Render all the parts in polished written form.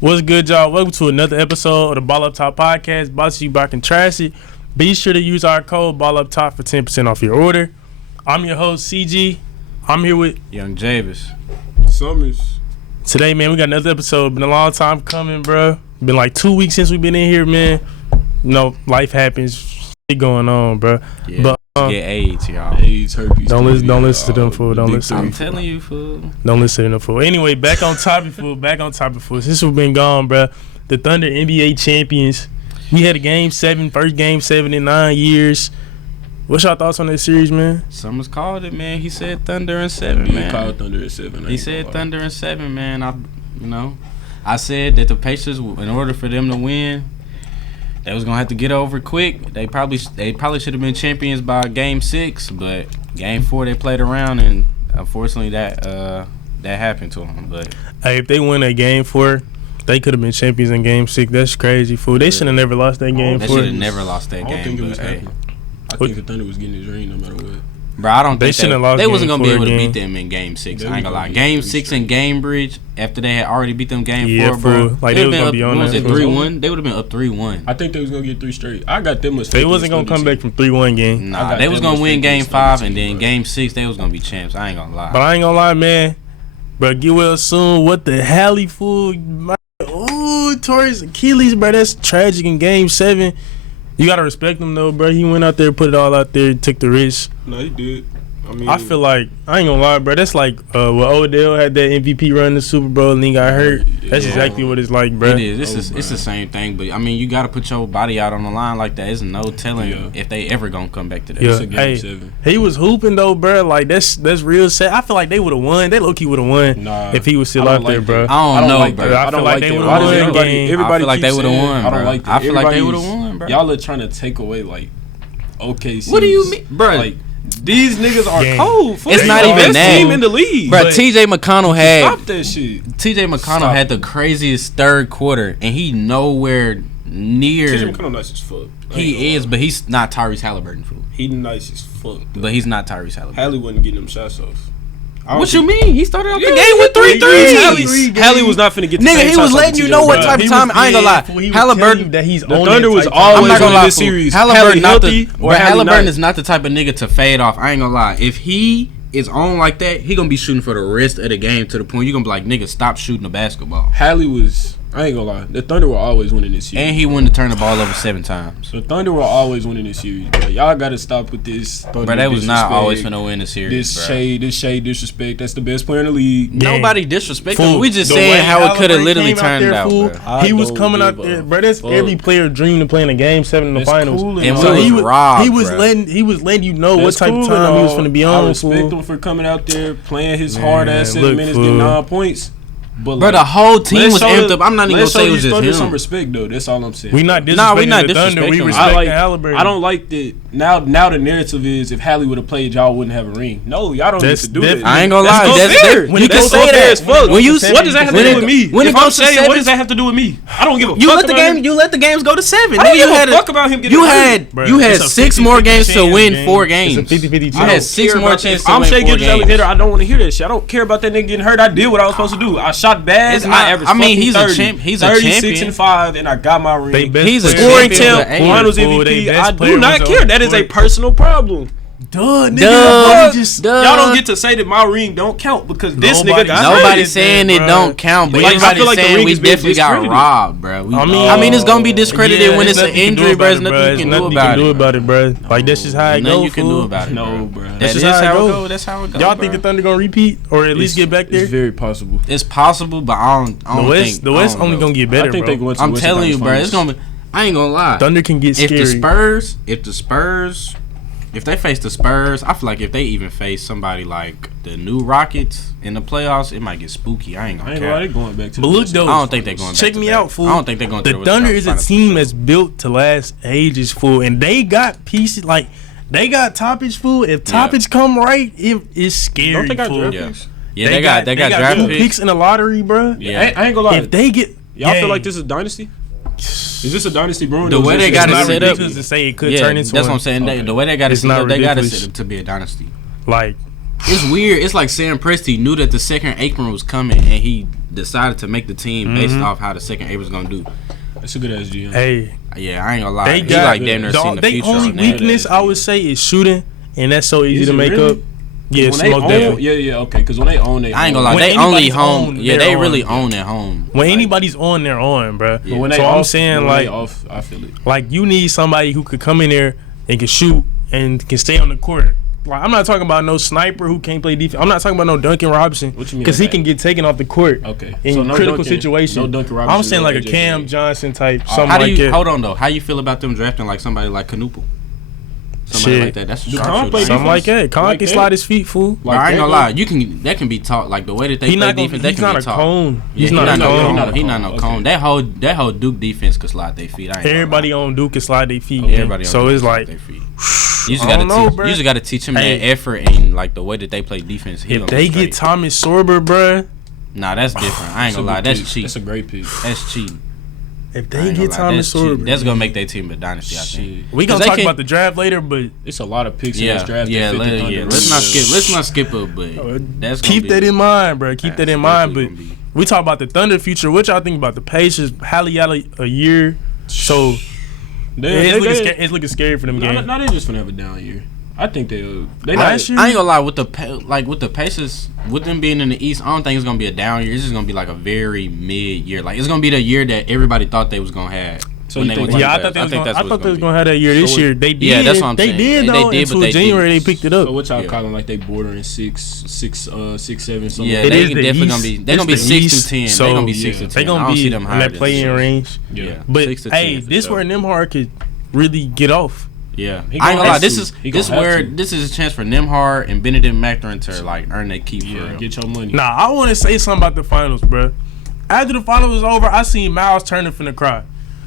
What's good, y'all? Welcome to another episode of the Ball Up Top Podcast, brought to you by Contrasty. Be sure to use our code Ball Up Top for 10% off your order. I'm your host, CG. I'm here with Young Javis. Summers. Today, man, we got another episode. Been a long time coming, bro. Been like 2 weeks since we've been in here, man. You know, life happens. Shit going on, bro. Yeah, but get AIDS, y'all. AIDS, herpes. Don't listen to them, fool. Don't listen. I'm telling you, fool. Don't listen to them, fool. Anyway, back on topic, fool. Since we've been gone, bro, the Thunder NBA champions. We had a game 7, first game 7 in 9 years. What's y'all thoughts on that series, man? Summers called it, man. He said Thunder in 7, man. He called Thunder in 7. He said Thunder in 7, man. I said that the Pacers, in order for them to win, they was gonna have to get over quick. They probably should have been champions by Game 6, but Game 4 they played around, and unfortunately that happened to them. But hey, if they win a Game 4, they could have been champions in Game 6. That's crazy, fool. They should have never lost that Game 4. They should have never lost that I don't game. think it was But, hey, happening. I think the Thunder was getting his ring no matter what. bro, I don't They think shouldn't have lost they wasn't Game gonna be 4 able to again. beat them in Game 6. They I ain't gonna was lie. gonna Game be 6 in Cambridge, after they had already beat them Game 4, fool. bro. Like, they they would was have gonna been be up, on what was that, it, fool. 3-1? They would have been up 3-1. I think they was gonna get 3 straight. I got them as They wasn't gonna come back from 3-1 game. Nah, they was gonna win Game 5, and then Game 6 they was gonna be champs. I ain't gonna lie. But I ain't gonna lie, man. Bro, get well soon. What the hell, fool? Ooh, tore his Achilles, bro. That's tragic in Game 7. You gotta respect him though, bro. He went out there, put it all out there, took the risk. No, he did. I feel like, I ain't gonna lie, bro. That's like when Odell had that MVP run in the Super Bowl and he got hurt. That's exactly what it's like, bro. It is. It's the same thing, but I mean, you gotta put your body out on the line like that. There's no telling if they ever gonna come back to that. Yeah. It's a Game Hey, 7. he was hooping though, bro. Like that's real sad. I feel like they would have won. They low key would have won if he was still I out don't there, like bro. that. I don't know, like bro. that. I feel don't like like they that. would've Why does won. everybody I feel like keep they would've saying- won, I don't bro. like that. I feel like they Everybody's- would've won, bro. Y'all are trying to take away like OKC. What do you mean, bro? Like these niggas are Game. cold. Fool. It's They not the even best that. team in the league. Bro, But- TJ McConnell Stop had that shit. TJ had the craziest third quarter, and he nowhere near. TJ McConnell nice as fuck. He is, but he's not Tyrese Haliburton, fool. He nice as fuck. But he's not Tyrese Haliburton. Hallie wasn't getting them shots off. What you mean? He started off the Yeah, game with 3 threes. Hallie was not finna get the Nigga, same he was shots off letting as you TJ know what McConnell. type of time. I ain't gonna lie. Haliburton, that he's The on Thunder that was type always time. I'm not gonna winning lie, this fool. series. Haliburton Hallie not healthy the, or but Hallie Haliburton not. is not the type of nigga to fade off. I ain't gonna lie. If he is on like that, he gonna be shooting for the rest of the game to the point you gonna be like, nigga, stop shooting the basketball. Hallie was. I ain't gonna lie. The Thunder were always winning this series. And he wanted to turn the ball over 7 times. The Thunder were always winning this series. Bro. Y'all gotta stop with this. Bro, they was not always finna win the series, This bro. shade, disrespect. That's the best player in the league. Yeah. Nobody disrespecting Fool, him. We just the saying way how it could have Haliburton literally came turned there, out, fool, bro. He was don't coming out give there, a bro. That's fuck. every player dream to play in a Game 7 in the That's finals. cool And all. we was robbed, he was bro. letting you know what That's type cool of and time he was all. finna be I on. respect Fool. him for coming out there playing his Man, hard ass 7 look, minutes, fool. getting 9 points. But Bro, the whole team was amped up. I'm not even gonna let's say show it was these just Thunder him. some respect though. That's all I'm saying. We not disrespecting Nah, we not the Thunder. We disrespecting him. respecting Haliburton. I don't like that. Now the narrative is if Hallie would have played, y'all wouldn't have a ring. No, y'all don't That's get to do that. definitely- I ain't gonna lie. That's That's unfair. you can That's say unfair that. as fuck. When you What does that have to when do it- with me? when it If I'm goes to saying, what seven- does that have to do with me? I don't give a You fuck let the about game. him. You let the games go to 7. I don't Nigga, give you a had fuck about him getting You hurt. had Bro, you had it's a 6 more 50-50 games to chance, win man. 4 It's a games. 50-50 You chance. had 6 more chances to I'm win Shea 4 Gilgeous games. Alexander. I don't want to hear that shit. I don't care about that nigga getting hurt. I did what I was supposed to do. I shot bad. It's not- I averaged I mean, fucking he's a 30, champ- he's a 36 champion. and 5, and I got my ring. They best He's a player- Scoring champion temp, with the finals Fool, they MVP. best I player do not was care. on That is a court. personal problem. Duh, nigga. Duh. Just, Duh. Y'all don't get to say that my ring don't count because this nigga got Nobody hurt. saying it bro. don't count, but Like, I everybody feel like the saying ring we has been definitely got discredited. robbed, bro. I I mean, it's gonna be discredited when it's an injury, bro. There's nothing you There's can do nothing you about can do it. about it, bro. Like that's just how it Nothing goes. you can do about it. No, bro. That That's is just how it how it go. goes. That's how it goes. Y'all think the Thunder gonna repeat or at least get back there? It's very possible. It's possible, but I don't think The West only gonna get better, I think bro. they going to I'm the telling you, bro. Western It's gonna be. I ain't gonna lie. Thunder can get If scary. the Spurs, if they face the Spurs, I feel like if they even face somebody like the new Rockets in the playoffs, it might get spooky. I ain't I gonna ain't care. gonna lie, they going back to But the look, Western though, I don't think they're going. Check back to me that. out, fool. I don't think they're going. The to Thunder is a finals. team that's built to last ages, fool, and they got pieces like they got Toppage, fool. If Toppage come right, it is scary. Don't they got fool. draft Yeah, picks? yeah. They got draft good picks. picks in the lottery, bro. Yeah. I ain't gonna lie. If they get, Y'all Gang. feel like this is a dynasty? Is this a dynasty brewing? The way they got It's it not set up- ridiculous to say it could Yeah, turn into that's one. what I'm saying. Okay. The way they got it It's set not up, they got it ridiculous. set up to be a dynasty. Like It's weird. It's like Sam Presti knew that the second Aikman was coming, and he decided to make the team based off how the second A was gonna do. That's a good ass GM. Hey, Yeah, I ain't gonna lie. they He got like damn near seen the they future only on that. weakness I would say is shooting, and that's so easy Is to it make really? up. Yeah, When they most own, definitely. okay. Because when they own, they I ain't gonna own. lie. When They only anybody's home. on, Yeah, they're they on. really own at home. When Like, anybody's on, they're on, bruh. But when they So off, I'm saying when they like, off, I feel it. like you need somebody who could come in there and can shoot and can stay on the court. Like, I'm not talking about no sniper who can't play defense. I'm not talking about no Duncan Robinson What you mean because by he that? can get taken off the court Okay. in So no critical Duncan- situations. no Duncan Robinson, I'm saying no like a AJ Cam Green. Johnson type, something how do like you that. hold on though? How you feel about them drafting like somebody like Canupa? Somebody Shit. like that. That's a Do Con sharpshooter. play Something like that. Con Like can that? slide his feet, fool. Bro, I ain't that, gonna lie. You can that can be taught. Like the way that they He play not gonna. defense, that He's can not be a taught. cone. Yeah, He's not a no cone. cone. He not no Okay. cone. That whole Duke defense could slide their feet. I ain't gonna Everybody lie. on Duke can slide their feet. Everybody on So Duke it's can slide like, their feet. You just I gotta don't know, teach. bruh. You just gotta teach him Hey. that effort and like the way that they play defense. He if gonna they be get straight. Thomas Sorber, bruh. Nah, that's different. I ain't gonna lie. That's cheap. That's a great pick. That's cheating. If I they ain't get gonna lie, Thomas that's cheating. Sorber, That's gonna make their team a dynasty. I think. Shit. we 'Cause gonna they talk can- about the draft later, but It's a lot of picks in Yeah, this draft. yeah, that fit the yeah. Thunder. Let's not skip it, but that's keep gonna that be, in mind, bro. Keep that in mind. But definitely gonna be- we talk about the Thunder future. What y'all think about the Pacers? Hallie out a year, so it's looking scary for them games. Not they just finna have a down year. I think they Last year, I ain't gonna lie with the Pacers, with them being in the East. I don't think it's gonna be a down year. It's just gonna be like a very mid year. Like it's gonna be the year that everybody thought they was gonna have. So when you they think- went to yeah, I the thought they playoffs. was think gonna. that's I what thought it's they was be. gonna have that year this So year. They did. Yeah, that's what I'm they saying. did They though. did, but Until they January, didn't. they picked it So up. what y'all Yeah. calling like they bordering six, 7, something? Yeah, It they is the definitely East. gonna be. They're It's gonna be the 6 East, to 10. so They're gonna be 6 to yeah. 10. They I gonna don't see be them in higher that than play-in 6. range. Yeah. But 6 to 10 hey, for this sure. where Nemhard could really get off. Yeah, He I ain't gonna gonna lie. have This to. is He this gonna have where to. this is a chance for Nembhard and Benedict Mathurin to like earn their keep. For Yeah, real. get your money. Nah, I want to say something about the finals, bro. After the finals was over, I seen Miles Turner finna cry.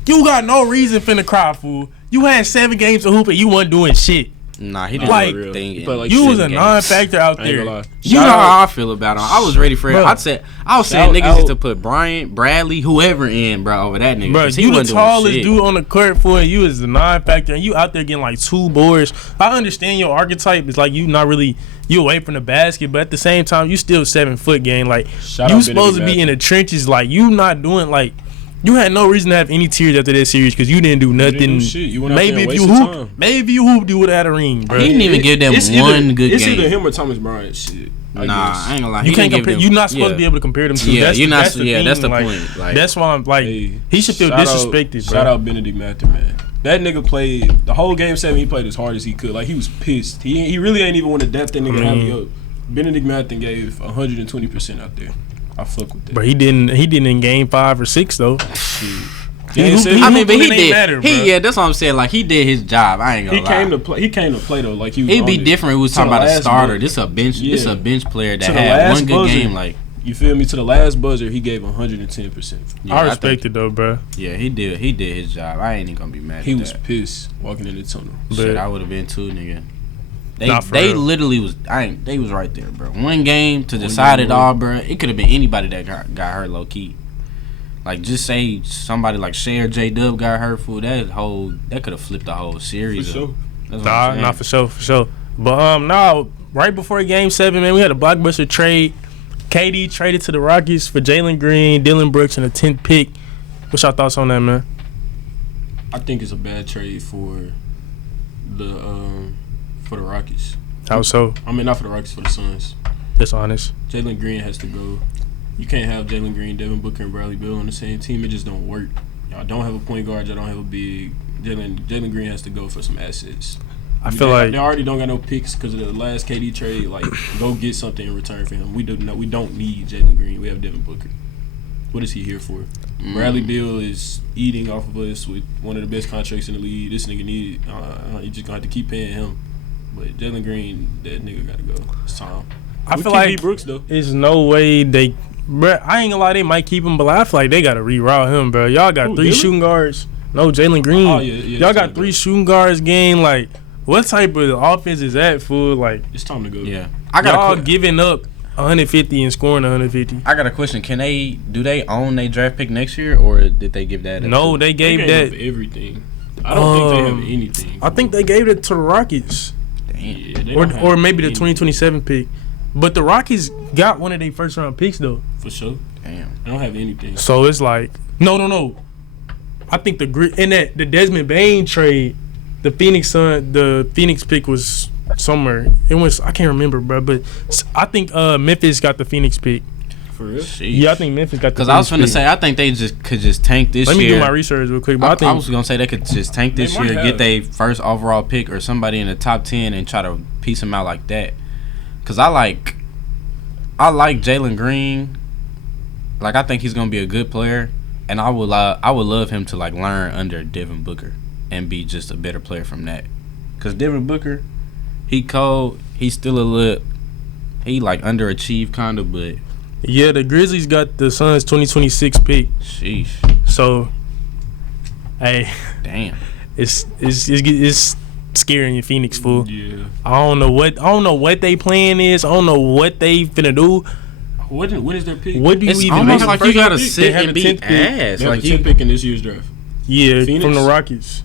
You got no reason finna cry, fool. You had 7 games of hooping, you wasn't doing shit. Nah, he didn't Like, do a thing. he played like You was a 7 games. non-factor out I ain't there. gonna lie. You know how I feel about him. I was ready for it. Bro. I was saying Shout niggas out. used to put Bryant, Bradley, whoever in, bro, over that nigga. Bro, 'cause he you the wasn't doing tallest shit. dude on the court for it. You is the non-factor, and you out there getting like 2 boards. I understand your archetype is like you not really you away from the basket, but at the same time you still 7 foot game. Like Shout you out supposed to Benedict be in the trenches. Like you not doing like you had no reason to have any tears after that series because you didn't do nothing. didn't do shit. You went out there maybe and if you wasted hoop, time. maybe you hooped, you would have had a ring, bro. He didn't even give them It's one good it's game. either him or Thomas Bryant. Shit. I Nah, guess. I ain't gonna lie. You He can't didn't give compare. them- You're not supposed yeah. to be able to compare them two. Yeah, that's you're not- That's the yeah, thing. that's the like, point. Like- that's why I'm like Hey, he should feel shout out- disrespected, bro. Shout out Benedict Mathurin, man. That nigga played the whole game 7. He played as hard as he could. Like he was pissed. He really ain't even want to dap that nigga Hallie up. Benedict Mathurin gave 120% out there. I fuck with that. But he didn't in game 5 or 6 though. Yeah, hooped- I mean, but he It ain't did. matter, bro. Yeah, that's what I'm saying. Like he did his job. I ain't gonna He lie. came to play though. Like he was It'd be on it. different if we was To talking the about a last starter. buzzer. This a bench. This Yeah. a bench player that To the had last one good buzzer. game. Like You feel me? To the last buzzer, he gave 110%. yeah, I think- respect it though, bro. Yeah, he did. He did his job. I ain't even gonna be mad. He at was that. pissed walking in the tunnel. Shit, But- I would have been too, nigga. Nah, for They real. literally was. They was right there, bro. One game to decide game it all, bro. It could have been anybody that got hurt low key. Like just say somebody like Shea or J Dub got hurt, fool. That could have flipped the whole series. For sure. Up. That's what I'm Nah, saying. not for sure. But now right before game 7, man, we had a blockbuster trade. KD traded to the Rockies for Jalen Green, Dylan Brooks, and a 10th pick. What's your thoughts on that, man? I think it's a bad trade for the Rockies. How so? I mean, not for the Rockies, for the Suns. Just honest. Jalen Green has to go. You can't have Jalen Green, Devin Booker, and Bradley Beal on the same team. It just don't work. Y'all don't have a point guard. Y'all don't have a big. Jalen Green has to go for some assets. I feel like they already don't got no picks because of the last KD trade. Like, go get something in return for him. We don't need Jalen Green. We have Devin Booker. What is he here for? Bradley Beal is eating off of us with one of the best contracts in the league. This nigga need. You just gonna have to keep paying him. But Jalen Green, that nigga gotta go. It's time. I We feel keep like D. Brooks though. there's no way they. Bruh, I ain't gonna lie, they might keep him, but I feel like they gotta reroute him, bro. Y'all got Who, 3 Dylan? shooting guards. No, Jalen Green. Oh, yeah, Y'all got Jalen 3 Green. shooting guards game. Like, what type of offense is that, fool? Like, It's time to go. Yeah, I y'all got. giving up 150 and scoring 150. I got a question. Do they own their draft pick next year, or did they give that? No, they They gave gave that. up everything. I don't think they have anything. I think they gave it to the Rockets, Damn. Yeah, they or don't have or maybe the anything. 2027 pick. But the Rockets got one of their first round picks though. For sure. Damn. I don't have anything. So it's like no. I think the Desmond Bain trade, the Phoenix pick was somewhere. It was I can't remember, bro. But I think Memphis got the Phoenix pick. For real? Sheesh. Yeah, I think Memphis got the. Because I was finna say I think they could just tank this year. Let me do my research real quick. But I was gonna say they could just tank this They might year, get have. their first overall pick or somebody in the top 10 and try to piece them out like that. Cause I like Jalen Green. Like I think he's gonna be a good player, and I would love him to like learn under Devin Booker and be just a better player from that. Cause Devin Booker, he cold. He's still a little. He like underachieved kind of, but yeah, the Grizzlies got the Suns 2026 pick. sheesh, So, hey, damn. it's scaring you, Phoenix fool. Yeah. I don't know what they plan is. I don't know what they finna do. When is their pick? What do you It's even almost make? like first you gotta round pick? They sit have and the be 10th pick. ass. They have Like the you 10th pick in this year's draft. Yeah, Phoenix? from the Rockets.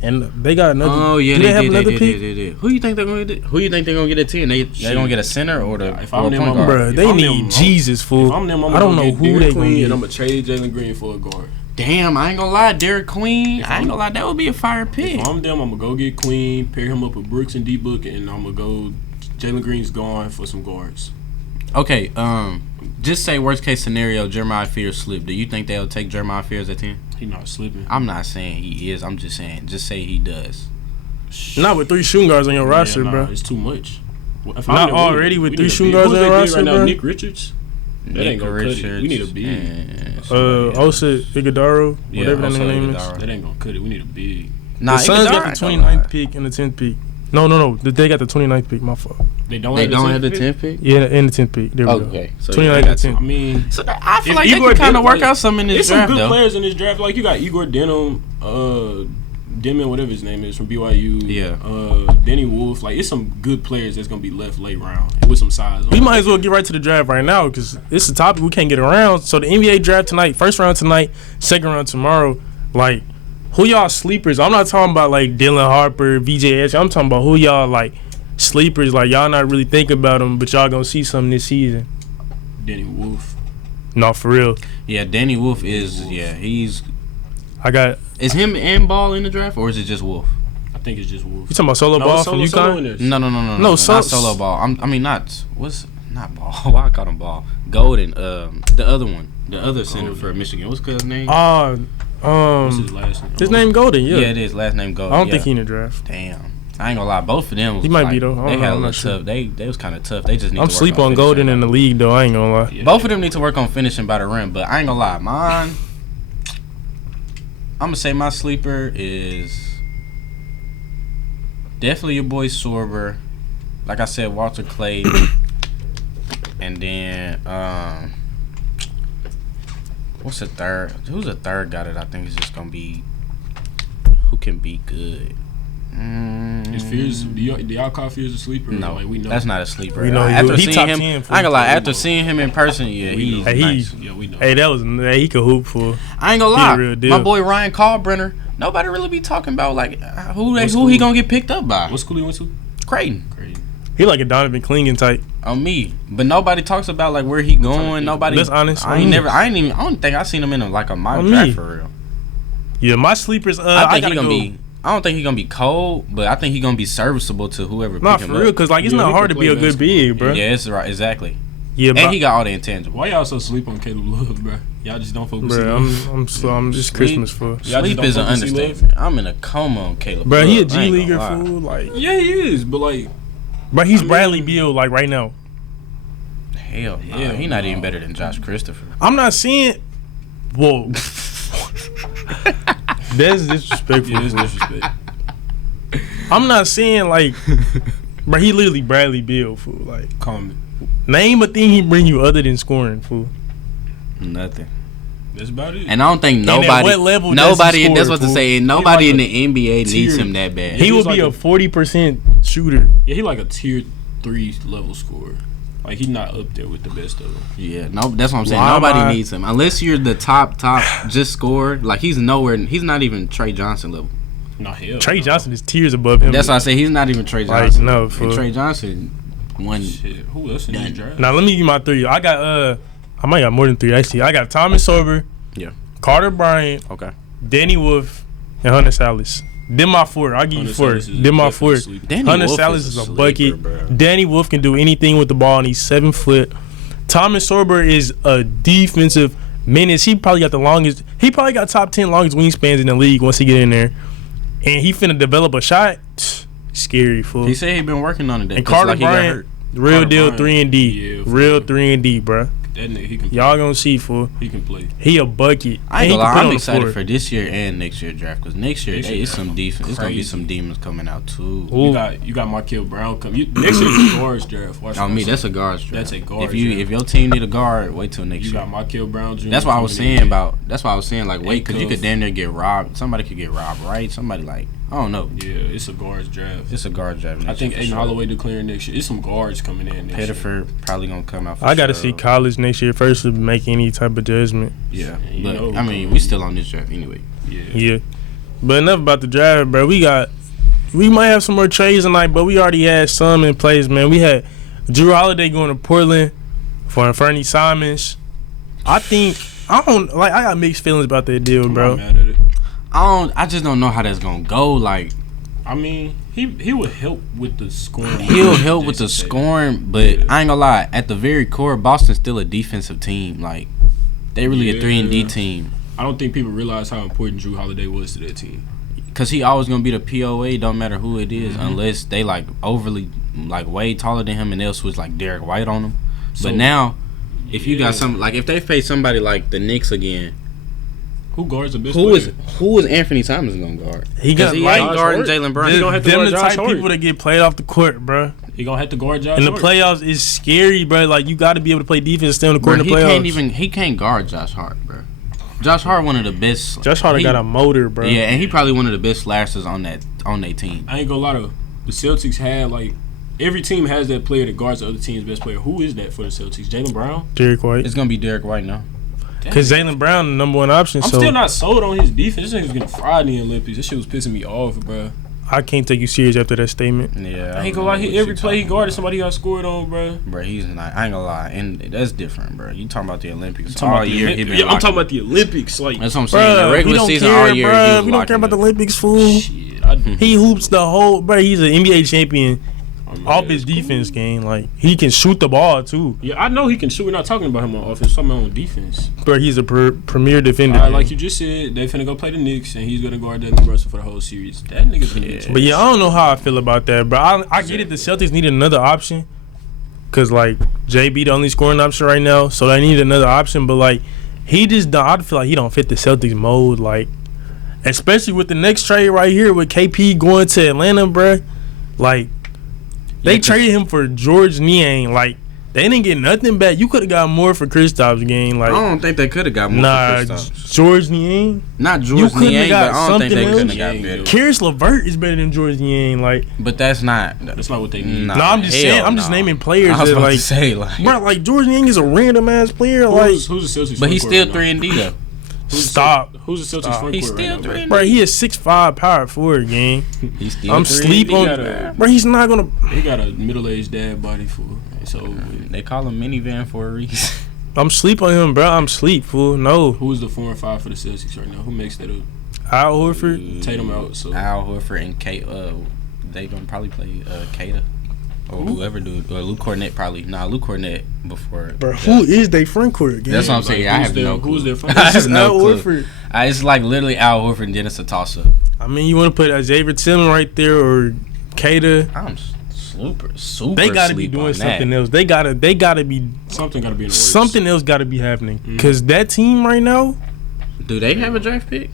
And they got another. Oh yeah, do they have did, another they pick? did. Who you think they're gonna get? Who you think they're gonna get at 10? They gonna get a center or the If or I'm a them, point I'm- guard? Bruh, If they I'm need them, Jesus, fool. If I'm them, I'm I don't gonna know get who Derek they gonna Queen, get. and I'm gonna trade Jalen Green for a guard. Damn, I ain't gonna lie, Derek Queen. If I ain't I'm- gonna lie, that would be a fire pick. If I'm them, I'm gonna go get Queen, pair him up with Brooks and D-Book, and I'm gonna go. Jalen Green's gone for some guards. Okay, just say worst case scenario, Jeremiah Fears slip. Do you think they'll take Jeremiah Fears at 10? He not slipping. I'm not saying he is. I'm just saying, just say he does. Not with 3 shooting guards on your roster, nah, bro. It's too much. If Not I'm them, already we with need 3 a shooting big- guards who's on they your big roster, right now? bro. Nick Richards. That ain't gonna cut it. We need a big. Osa Iguodaro, Yeah, whatever that Osa name is. Iguodaro. That ain't gonna cut it. We need a big. Nah, The Suns Iguodala got the ain't gonna 29th lie. pick and the 10th pick. No. They got the 29th pick. My fault. They don't. They don't have the pick? 10th pick. Yeah, and the 10th pick. There we go. Okay, so 29th yeah, and 10th. I mean, So I feel If like they Igor can kind of Denham- work out some in this there's some draft good though. players in this draft. Like you got Igor Denham, Demon, whatever his name is from BYU. Yeah. Denny Wolf. Like it's some good players that's gonna be left late round with some size. We might as well get right to the draft right now because it's a topic we can't get around. So the NBA draft tonight, first round tonight, second round tomorrow. Like, who y'all sleepers? I'm not talking about like Dylan Harper, VJ. I'm talking about who y'all like sleepers. Like y'all not really thinking about them, but y'all gonna see something this season. Denny Wolf. No, for real. Yeah, Danny Wolf is. Yeah, he's. I got. Is him and Ball in the draft or is it just Wolf? I think it's just Wolf. You talking about solo ball from solo UConn? in this. No, No, not solo Ball. I mean, not Ball. Why I call him Ball? Golden. The other one, the other center for Michigan. What's his name? What's his last name? His name Golden. Yeah. Yeah, it is. Last name Golden. I don't yeah. think he in the draft. Damn. I ain't gonna lie. Both of them. Was He might like, be, though. I They don't had know, a I'm little not sure. tough. They was kind of tough. They just need. I'm to work sleep on finishing Golden in by the league though. I ain't gonna lie. Yeah. Both of them need to work on finishing by the rim, but I ain't gonna lie. Mine. I'm gonna say my sleeper is definitely your boy Sorber. Like I said, Walter Clay, and then what's the third? Who's the third guy that I think is just gonna be who can be good? Is Fears? Do y'all call Fears a sleeper? No, Like, we know. that's not a sleeper. We know After he seeing top him, 10 I ain't for gonna lie. we After know. seeing him in person, yeah, We he's know. Hey, nice. Yeah, we know. Hey, he could hoop for. I ain't gonna He lie. the real deal. My boy Ryan Kalbrenner, nobody really be talking about like who What he school? gonna get picked up by. What school he went to? Creighton Crazy. He like a Donovan Clingan type. on me, but nobody talks about like where he going. Nobody. That's honest. I ain't never. I ain't even. I don't think I seen him in a mock On draft me. for real. Yeah, my sleepers. I think gotta he gonna go. be. I don't think he gonna be cold, but I think he gonna be serviceable to whoever Not pick for him real, up. cause like it's Yeah, not he hard can to be play a good basketball. big, bro. Yeah, it's right. Exactly. Yeah, And but he got all the intangibles. Why y'all so sleep on Caleb Love, bro? Y'all just don't focus. bro, I'm just Christmas for. Y'all just Sleep don't is an focus, he understatement. I'm in a coma on Caleb. Bro, he a Love. I G ain't leaguer gonna lie. fool. Like, Yeah, he is, but like, bro, he's I mean- Bradley Beal like right now. Hell, no. Hell He not no. even better than Josh Christopher. I'm not saying. Whoa. That's disrespectful. yeah, it's fool. disrespect. I'm not saying like, bro, he literally Bradley Beal fool. Like, Calm. name a thing he bring you other than scoring fool. Nothing. That's about it. And I don't think at nobody. what level does nobody. he That's score, what to fool? say. Nobody He in like the NBA needs tier- him that bad. Yeah, He he's would be like a a- 40% shooter. Yeah, he like a tier 3 level scorer. Like he's not up there with the best of them. Yeah, no, that's what I'm saying. Why am Nobody I- needs him unless you're the top just scorer. Like he's nowhere. He's not even Trey Johnson level. No hell. Trey no. Johnson is tiers above him. That's why I say he's not even Trey Like, Johnson. no, fool. And Trey Johnson won. Shit, who else in this draft? Now let me give you my 3. I got I might got more than 3. Actually, I got Thomas Sorber. Yeah. Carter Bryant. Okay. Danny Wolf and Hunter Salas. Then my 4. I'll give you 4. Then my 4. Hunter Salas is a bucket. Bro. Danny Wolf can do anything with the ball, and he's 7 foot. Thomas Sorber is a defensive menace. He probably got the longest. He probably got top 10 longest wingspans in the league once he get in there. And he finna develop a shot. Scary, fool. He said he been working on it. And Carter Bryant, real deal 3 and D. Yeah, Real 3 and D, bro. That nigga, he can play. Y'all gonna see, fool. He can play. He a bucket. I ain't And he gonna lie, can put I'm on the excited floor. for this year and next year draft because next year Next year it's some draft defense. It's gonna be crazy. some demons coming out too. Ooh. You got Markel Brown come. Next year is a guards draft. Watch On me, that. that's a guard's draft. That's a guard's If draft. your team need a guard, wait till next You year. got Markel Brown Jr. That's what I was coming saying in. about. That's why I was saying like wait because you Handcuff. could damn near get robbed. Somebody could get robbed, right? Somebody like I don't know. Yeah, it's a guards draft. It's a guard draft. I think next Aiden year for Holloway declaring next year. It's some guards coming in next year. Pettiford probably gonna come out. For I gotta sure. see college next year first to make any type of judgment. Yeah, You but know, I mean we still on this draft anyway. Yeah. Yeah. But enough about the draft, bro. We might have some more trades tonight, but we already had some in place, man. We had Jrue Holiday going to Portland for Fernie Simons. I got mixed feelings about that deal, I'm bro. not mad at it. I just don't know how that's gonna go. Like I mean, he would help with the scoring. he'll help with the Jason said. scoring, but I ain't gonna lie. At the very core, Boston's still a defensive team. Like they really a 3 and D Yeah. team. I don't think people realize how important Jrue Holiday was to that team. Cause he always gonna be the POA. Don't matter who it is, unless they like overly like way taller than him and they'll switch like Derek White on him. So- But now, if you Yeah. got some like if they face somebody like the Knicks again, Who guards the best who player? is Anthony Simons gonna guard? He got He like ain't guarding Hart. Jalen Brown. He gonna have to them guard the Josh type Hart. people that get played off the court, bro. He gonna have to guard Josh In the Hart. playoffs, it's scary, bro. Like you got to be able to play defense, stay on the court Bro, in the playoffs. he can't guard Josh Hart, bro. Josh Hart one of the best. Josh Hart he- got a motor, bro. Yeah, and he probably one of the best slashers on their team. I ain't gonna lie though. The Celtics had like every team has that player that guards the other team's best player. Who is that for the Celtics? Jalen Brown. Derek White. It's gonna be Derek White now. Because Jalen Brown, the number one option. I'm so still not sold on his defense. This nigga's getting fried in the Olympics. This shit was pissing me off, bro. I can't take you serious after that statement. Yeah, I ain't gonna lie. Every play he guarded, somebody got scored on, bro. Bro, he's not. I ain't gonna lie, and that's different, bro. You talking about the Olympics Talking all about the year? Olymp- He been yeah, I'm locking. talking about the Olympics. Like, That's what I'm saying. The Bruh, we regular don't season care, all year, bruh. he was We don't care about the locking Olympics, fool. shit. I do. He hoops the whole, bro. He's an NBA champion I mean, off his it's defense cool. game. Like he can shoot the ball too, Yeah, I know he can shoot. We're not talking about him on offense. We're talking about on defense. bro. He's a premier defender. Like you just said, they finna go play the Knicks, and he's gonna guard Devin Russell for the whole series. That nigga's gonna get But yeah, I don't know how I feel about that, bro. I get it. The Celtics need another option, cause like JB the only scoring option right now, so they need another option. But like he just, don't, I feel like he don't fit the Celtics mold, like especially with the next trade right here with KP going to Atlanta, bro. Like they Yeah, 'cause- traded him for George Niang, like they didn't get nothing back. You could have got more for Kristaps game, like. I don't think they could have got more. Nah, for Kristaps. George Niang. Not you George couldn't have Niang, got but I don't think they something couldn't have else. got better. Karis LeVert is better than George Niang. Like, But that's not. That's not what they need. Nah, no, I'm just hell saying. I'm just no. naming players I was that about like, to say like, bro, like George Niang is a random ass player. Like, Who's the Celtics? but he's front still court 3 and D though. stop, Who's the Celtics Stop. front He's court still right now, 3 and bro. D. He is 6'5" power forward game. He's still I'm 3 and sleep D. on, gotta- bro. He's not gonna. He got a middle-aged dad body for so. They call him minivan for a reason. I'm sleep on him, bro. I'm sleep, fool. No, Who is the 4 and 5 for the Celtics right now? Who makes that up? Al Horford. Tatum out. So Al Horford and Kate. They gonna probably play Kata or whoever do. Or Luke Cornett probably. Nah, Luke Cornett before. Bro, who is they front court game? That's what I'm saying. I who's have their- no clue. who's their front I court? have no Al clue. Horford. It's like literally Al Horford and then it's a toss up. I mean, you want to put Xavier Tillman right there or Kata? I'm super. They gotta be sleep doing on something that. else. They gotta be something got to be in the works. something else. Got to be happening Mm-hmm. because that team right now, Do they have a draft pick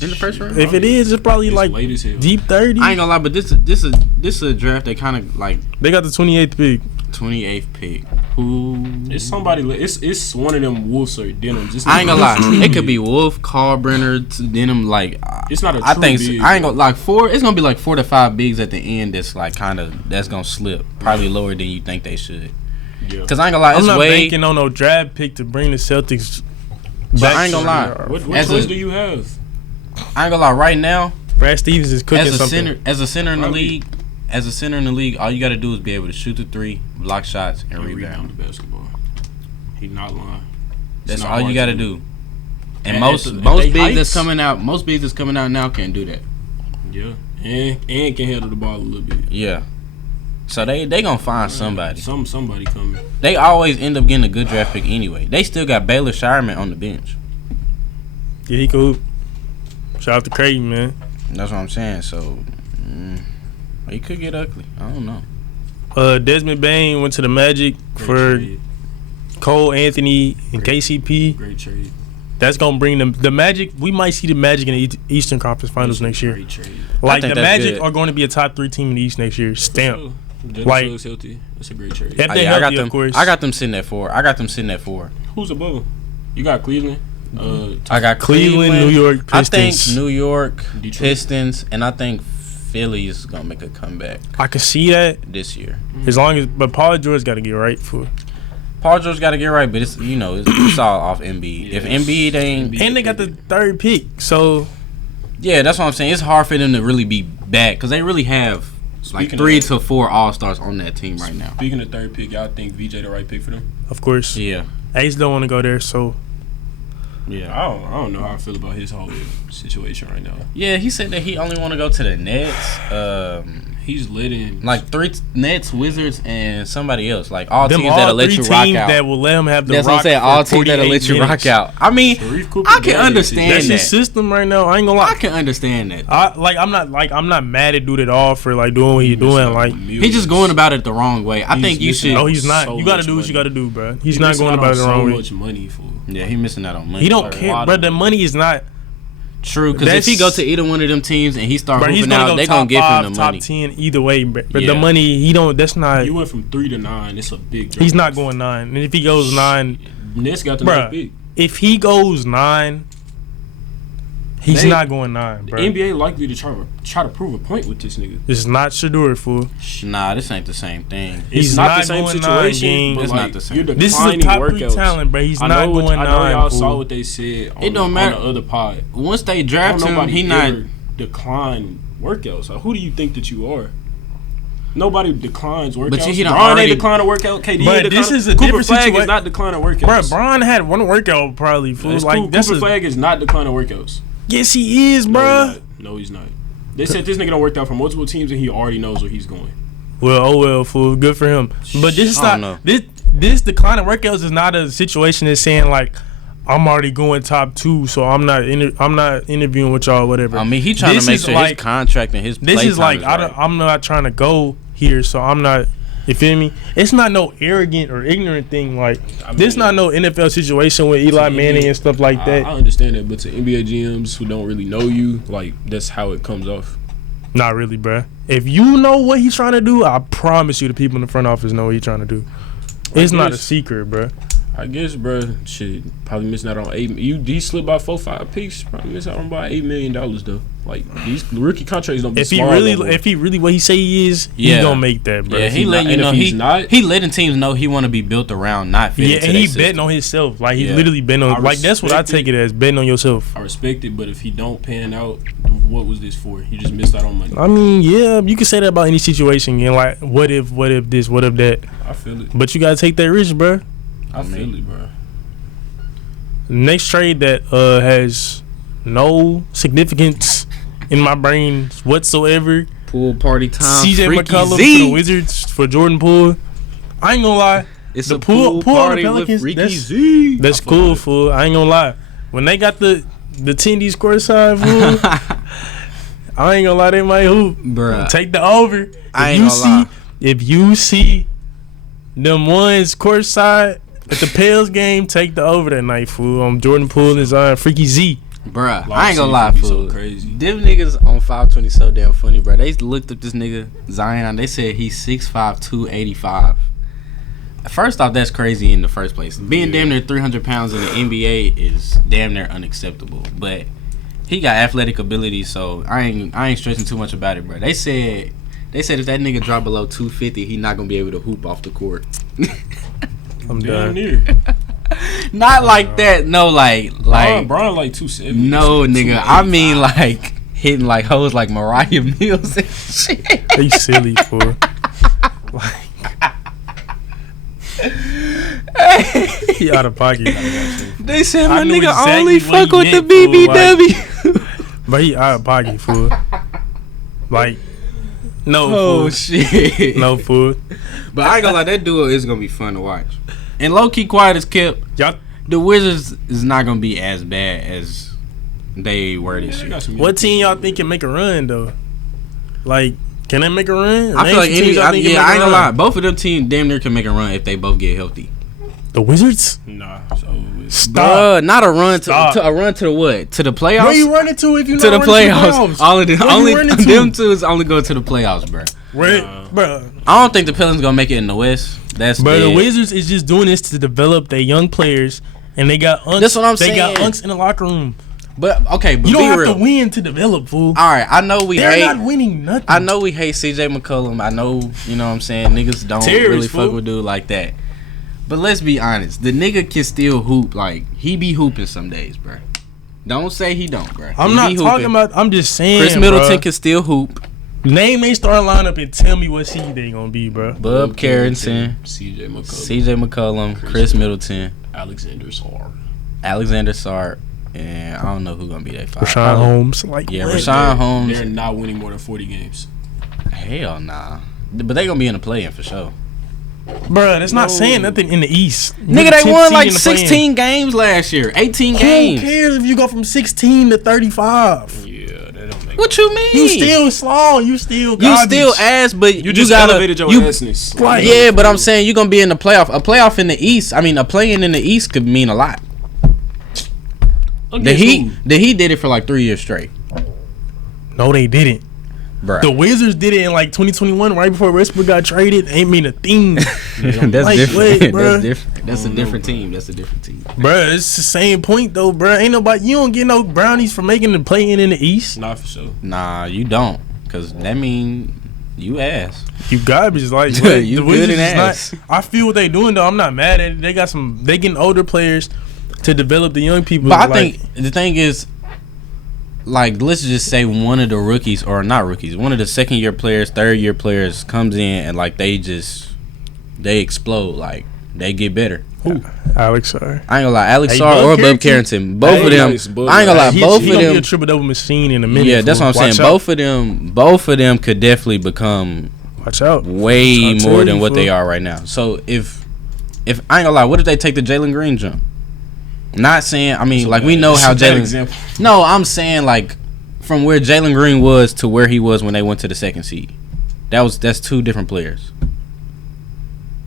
in the first round? if it is, it's probably It's like late as hell. deep 30. I ain't gonna lie, but this is a draft that kind of like They got the 28th pick. 28th pick. Who? It's somebody. It's one of them Wolves or Denims. It's I ain't gonna not a lie. true It could big. be Wolf, Denim, like. It's not a I true think big, I ain't bro. gonna like 4. It's gonna be like 4 to 5 bigs at the end. That's like that's gonna slip. Probably lower than you think they should. Yeah. Cause I ain't gonna lie. I'm It's not way. banking on no draft pick to bring the Celtics But back. I ain't gonna to lie. where they are. What As choice a- do you have? I ain't gonna lie. Right now, Brad Stevens is cooking as a something. center in the Probably. league, all you gotta do is be able to shoot the 3, block shots, and rebound. the basketball. He not lying. That's not all you hard got to to do. do. And And most at the bigs heights- that's coming out, most bigs that's coming out now can't do that. Yeah, and can handle the ball a little bit. Yeah. So they gonna find somebody. Somebody coming. They always end up getting a good draft pick anyway. They still got Baylor Shireman on the bench. Yeah, he cool. Shout out to Creighton, man. That's what I'm saying. So he could get ugly. I don't know. Desmond Bain went to the Magic Great for trade. Cole Anthony and KCP. Great trade. That's gonna bring them the Magic. We might see the Magic in the Eastern Conference Finals next year. Great trade. Like think the that's Magic good. are going to be a top 3 team in the East next year. Stamp. Jalen Like- Suggs healthy. That's a great trade. If they Yeah, I got healthy, them. of course. I got them sitting at 4. Who's above him? You got Cleveland. I got Cleveland, New York I Pistons. think New York Detroit. Pistons, and I think Philly is gonna make a comeback I can see that this year. as long as, but Paul George got to get right for. Paul George got to get right, but it's all off Embiid. If Yes. Embiid ain't, Embiid. And they got the 3rd pick, so yeah, that's what I'm saying. It's hard for them to really be back because they really have like Speaking of 3 that- to 4 All Stars on that team right now. Speaking of 3rd pick, y'all think VJ the right pick for them? of course Yeah, Ace don't want to go there. So yeah, I don't know how I feel about his whole situation right now. yeah. He said that he only want to go to the Nets. He's letting Like 3 Nets, Wizards, and somebody else. Like all them teams all that'll let 3 you rock teams out. that will let him have the That's what I'm rock saying. for All teams that'll 48 let you rock minutes. out. I mean, Sharif Cooper. I can understand That's that. his system right now. I ain't gonna I lie. can understand that. I'm not mad at dude at all for like doing what he's doing. Like He's just going about it the wrong way. I think you should. no, he's not. So you got to much do what you money. got to do, bro. He's not going about it the so wrong way. much money for. Yeah, he missing out on money. He don't a care, lot bro. of The money is not. True, because if he go to either one of them teams and he start Bro, he's moving gonna out, go they top gonna give 5, him the top money. 10 either way. But the Yeah. money, he don't. That's not. You went from 3 to 9. It's a big. He's not drop. going 9. And if he goes 9, Nets got the Bruh. next pick. if he goes 9, he's They- not going 9, The bro. NBA likely to try to prove a point with this nigga. It's not Shador, fool. Nah, this ain't the same thing. He's It's not the not same going situation. 9, But It's like, not the same. You're This is a declining top 3 workouts. talent, bro. He's I not know going 9. y'all saw fool. what they said. On It don't matter. on the other pod. Once they Don't draft him, nobody he not. ever decline workouts. Like, who do you think that you are? Nobody declines workouts. But he done Bron already- ain't decline a workout. KD But ain't this decline. is a Cooper different Flag situa- is not declining workouts. Bro, Bron had one workout probably, fool. That's Like, cool. that's Cooper a, Flag is not declining workouts. yes, he is, No, bro. he's not. No, he's not. They said this nigga done worked out for multiple teams and he already knows where he's going. Well, oh well, fool. Good for him. But this is I don't not know. this decline of workouts is not a situation that's saying like I'm already going top 2, so I'm not interviewing with y'all, whatever. I mean, he trying This to make is sure like- his contract and his This play is time like right. I'm not trying to go here, so I'm not. You feel me? It's not no arrogant or ignorant thing. Like this, mean, not no NFL situation with Eli to Manning and stuff like I that. understand that, but to NBA GMs who don't really know you, like that's how it comes off. Not really, bruh. If you know what he's trying to do, I promise you, the people in the front office know what he's trying to do. It's not a guess. secret, bruh. I guess, bro, shit, probably missing out on he slipped by 4-5 picks. Probably missing out on about $8 million though. Like these rookie contracts don't be If he small really, no more. if he really what he say he is, Yeah. he gonna make that, bruh. Yeah, he not- letting you and know if he's not- he letting teams know he want to be built around, not fit Yeah, into and their he system. betting on himself. Like he Yeah. literally betting on. Like that's what I respect take it as, betting on yourself. I respect it, but if he don't pan out, what was this for? You just missed out on money. I mean, yeah, you can say that about any situation. And like, what if this, what if that? I feel it. But you gotta take that risk, bruh. I feel it, bro. Next trade that has no significance in my brain whatsoever. Pool party time. CJ Freaky McCollum Z. to the Wizards for Jordan Poole. I ain't gonna lie. It's The a pool pool on the party with Pelicans, Freaky that's- Z. That's I fuck cool, with it. fool. I ain't gonna lie. When they got the tendies courtside, fool, I ain't gonna lie, they might hoop. Bruh. Take the over. I ain't gonna lie. If you see them ones courtside at the Pels game, take the over that night, fool. Jordan Poole and Freaky Z. Bruh, Live I ain't gonna season lie, be so fool. crazy. Them niggas on 520 so damn funny, bro. They looked up this nigga Zion. They said he's 6'5", 285. First off, that's crazy in the first place. Being damn near 300 pounds in the NBA is damn near unacceptable. But he got athletic ability, so I ain't stressing too much about it, bro. They said if that nigga drop below 250, he not gonna be able to hoop off the court. I'm Damn done. near. Not like that. No, like Brian like 270. no, nigga. I mean like hitting like hoes like Mariah Mills and shit. They silly, fool. He out of pocket. They said I my knew nigga exactly only what fuck he with the meant, fool, BBW. But he out of pocket, fool. Like, no, Oh fool. shit. No, fool. But I ain't gonna lie, that duo is gonna be fun to watch. And low key quiet as kept. Y'all, The Wizards is not gonna be as bad as they were this year. what team y'all think can make a run though? Like, can they make a run? I feel like Name some teams y'all think can make I a ain't gonna run. lie. Both of them teams damn near can make a run if they both get healthy. The Wizards? Nah, so Stop. Not a run Stop. to a run to the what? To the playoffs? Where you running to if you to not the running playoffs. All of them, Where you only running to? them two is only going to the playoffs, bro. Where, Nah. bro? I don't think the Pelicans gonna make it in the West. That's But the dead. Wizards is just doing this to develop their young players, and they got unks. That's what I'm They got saying. unks in the locker room. But okay, but You don't be have real. to win to develop, fool. All right, I know we They're hate. not winning nothing. I know we hate CJ McCollum. I know, you know what I'm saying, niggas don't Terrorist, really fool. fuck with dude like that. But let's be honest, the nigga can still hoop. Like, he be hooping some days, bro. Don't say he don't, bro. I'm He not be talking hooping. about. I'm just saying. Chris Middleton bruh. can still hoop. Name they starting lineup and tell me what seed they gonna be, bro. Bub Carrington, CJ McCollum, CJ McCollum, Chris Middleton, Alexander Sarr. Alexander Sark, and I don't know who gonna be that five. Rashawn Holmes, like Yeah, what? Rashawn Holmes. They're not winning more than 40 games. Hell nah. But they gonna be in the play-in for sure. Bruh, that's not saying nothing in the East. Nigga, You're they 10th won seed like in the play-in. 16 games last year. 18 Who games. cares if you go from 16 to 35? Yeah, that don't make What you mean? You still slow. You still You garbage. still ass, but You just gotta, elevated your you, assness. Right. Yeah, but I'm saying you're gonna be in the playoff. A playoff in the East. I mean, a play-in in the East could mean a lot. The Heat did it for like 3 years straight, No, they didn't. bro. The Wizards did it in like 2021, right before Westbrook got traded. Ain't mean a thing. That's Like, different. wait, bruh. That's different. That's a different team. That's a different team. Bruh, it's the same point though, bruh. Ain't nobody. You don't get no brownies for making the play in the East. Not for sure. Nah, you don't, cause that mean you ass. You garbage. Like what? You The good Wizards in is ass. not. I feel what they doing though. I'm not mad at it. They got some. They getting older players to develop the young people. But I like, think the thing is, like, let's just say one of the rookies, or not rookies, one of the second-year players, third-year players comes in and, like, they explode. Like, they get better. Who? Alex, sorry. I ain't gonna lie. Alex Hey, Sarr Bub or Bub Carrington? Carrington. Both Hey, of them. nice, Bub. I ain't gonna lie. He Both gonna of be a them. triple double machine in a minute. Yeah, that's fool. what I'm saying. Watch out. Both of them could definitely become Watch out. way I'll tell more you, than what they fool. are right now. So if I ain't gonna lie, what if they take the Jalen Green jump? Not saying, I mean, like, we know how That's a bad Jalen. example. No, I'm saying, like, from where Jalen Green was to where he was when they went to the second seed. That's two different players.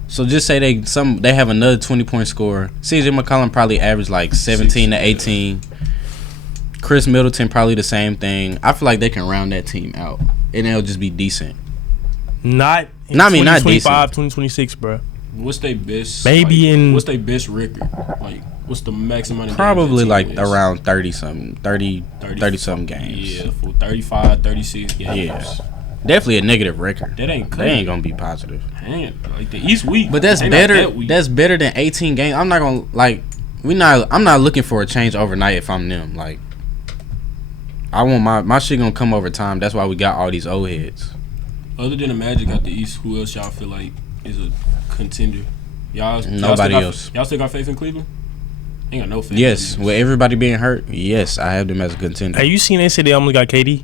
So just say they have another 20-point scorer. CJ McCollum probably averaged like 17 to 18. Chris Middleton probably the same thing. I feel like they can round that team out, and it'll just be decent. Not in Not me, not 2025, decent. 2026, bro. What's their best? Maybe in- What's their best record? Like, what's the maximum? Of Probably games that like team wins? around 30-something, 30-something games. Yeah, for 35, 36 games. Yeah. Definitely a negative record. That ain't They ain't gonna be positive. Man, like the East week. But that's they not better. that weak. That's better than 18 games. I'm not gonna like. I'm not looking for a change overnight if I'm them. Like, I want my shit gonna come over time. That's why we got all these old heads. Other than the Magic out the East, who else y'all feel like is a contender? Nobody else. Y'all still got faith in Cleveland? Ain't got no faith. Yes, in with everybody being hurt, yes, I have them as a contender. Hey, you seen they say they almost got KD?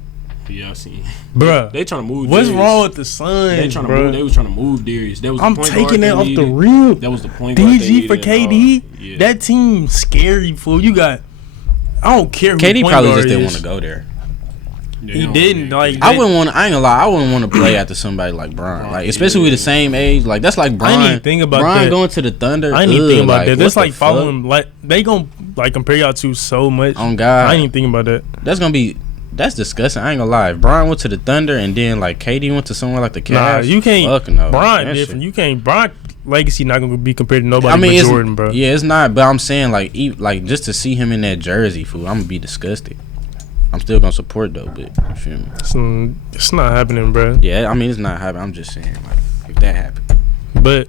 Yeah, I seen. Bruh. They trying to move. What's Darius. wrong with the Suns, They trying to bro? move. They was trying to move Darius. That was. I'm the point taking guard that they off the needed. rip. That was the point guard. they DG for needed and all. KD. Yeah. That team scary, fool. You got. I don't care who KD point probably guard just didn't is. want to go there. Yeah, He don't didn't, care. like, I ain't gonna lie. I wouldn't want to play after somebody like Bron. Like, especially with the same age. Like, that's like Bron. I didn't even think about Bron that. going to the Thunder. I ain't even think about that. what That's the like fuck? following. Like they gonna like compare y'all two so much. On God. I ain't even think about that. That's disgusting. I ain't gonna lie. If Bron went to the Thunder and then like KD went to somewhere like the Cavs. Nah, you can't. Fuck no. Bron That different. shit- You can't. Bron legacy not gonna be compared to nobody I mean, but it's, Jordan, bro. yeah, it's not. But I'm saying like, just to see him in that jersey, fool, I'm gonna be disgusted. I'm still gonna support though, but you feel me? It's not happening, bro. Yeah, I mean it's not happening. I'm just saying like, if that happened, But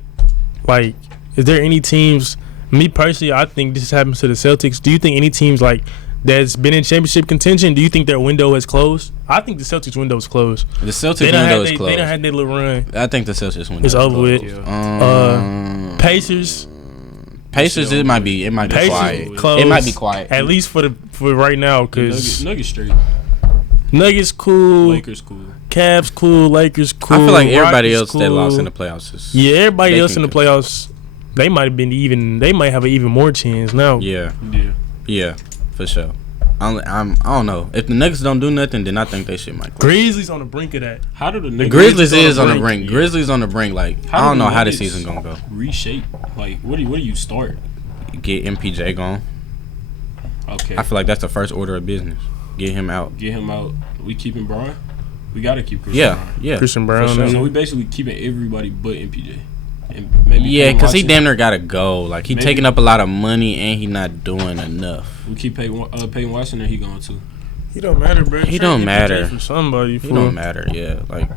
like, is there any teams? Me personally, I think this happens to the Celtics. Do you think any teams like that's been in championship contention? Do you think their window has closed? I think the Celtics window is closed. the Celtics They done window is had closed. they done had their little run. I think the Celtics window It's is over closed. with. Yeah. Pacers. Pacers, it might be Pacers quiet. close. It might be quiet. At least for right now, because Nuggets straight. Nuggets cool, Lakers cool. Cavs cool, Lakers cool. I feel like everybody Rockets else cool. that lost in the playoffs is everybody else in the can- playoffs, they might have an even more chance now. Yeah, for sure. I don't know. If the Nuggets don't do nothing, then I think they shit might quit. Grizzlies on the brink of that. How do the The Nuggets Grizzlies is on the brink. Grizzlies on the brink. Like I do don't the know how the Nuggets season gonna go. reshape? Like, what do you start? Get MPJ gone. Okay, I feel like that's the first order of business. Get him out. get him out. We keeping Brian. We gotta keep Chris Yeah, Brown. yeah. Christian Brown. For sure. So we basically keeping everybody but MPJ. And maybe Yeah, Peyton because he Watson. damn near gotta go. Like he Maybe- taking up a lot of money and he not doing enough. We keep Peyton Watson, and he going too. He don't matter, bro. He Trade don't MPJ matter. for somebody. It fool. don't matter. Yeah, like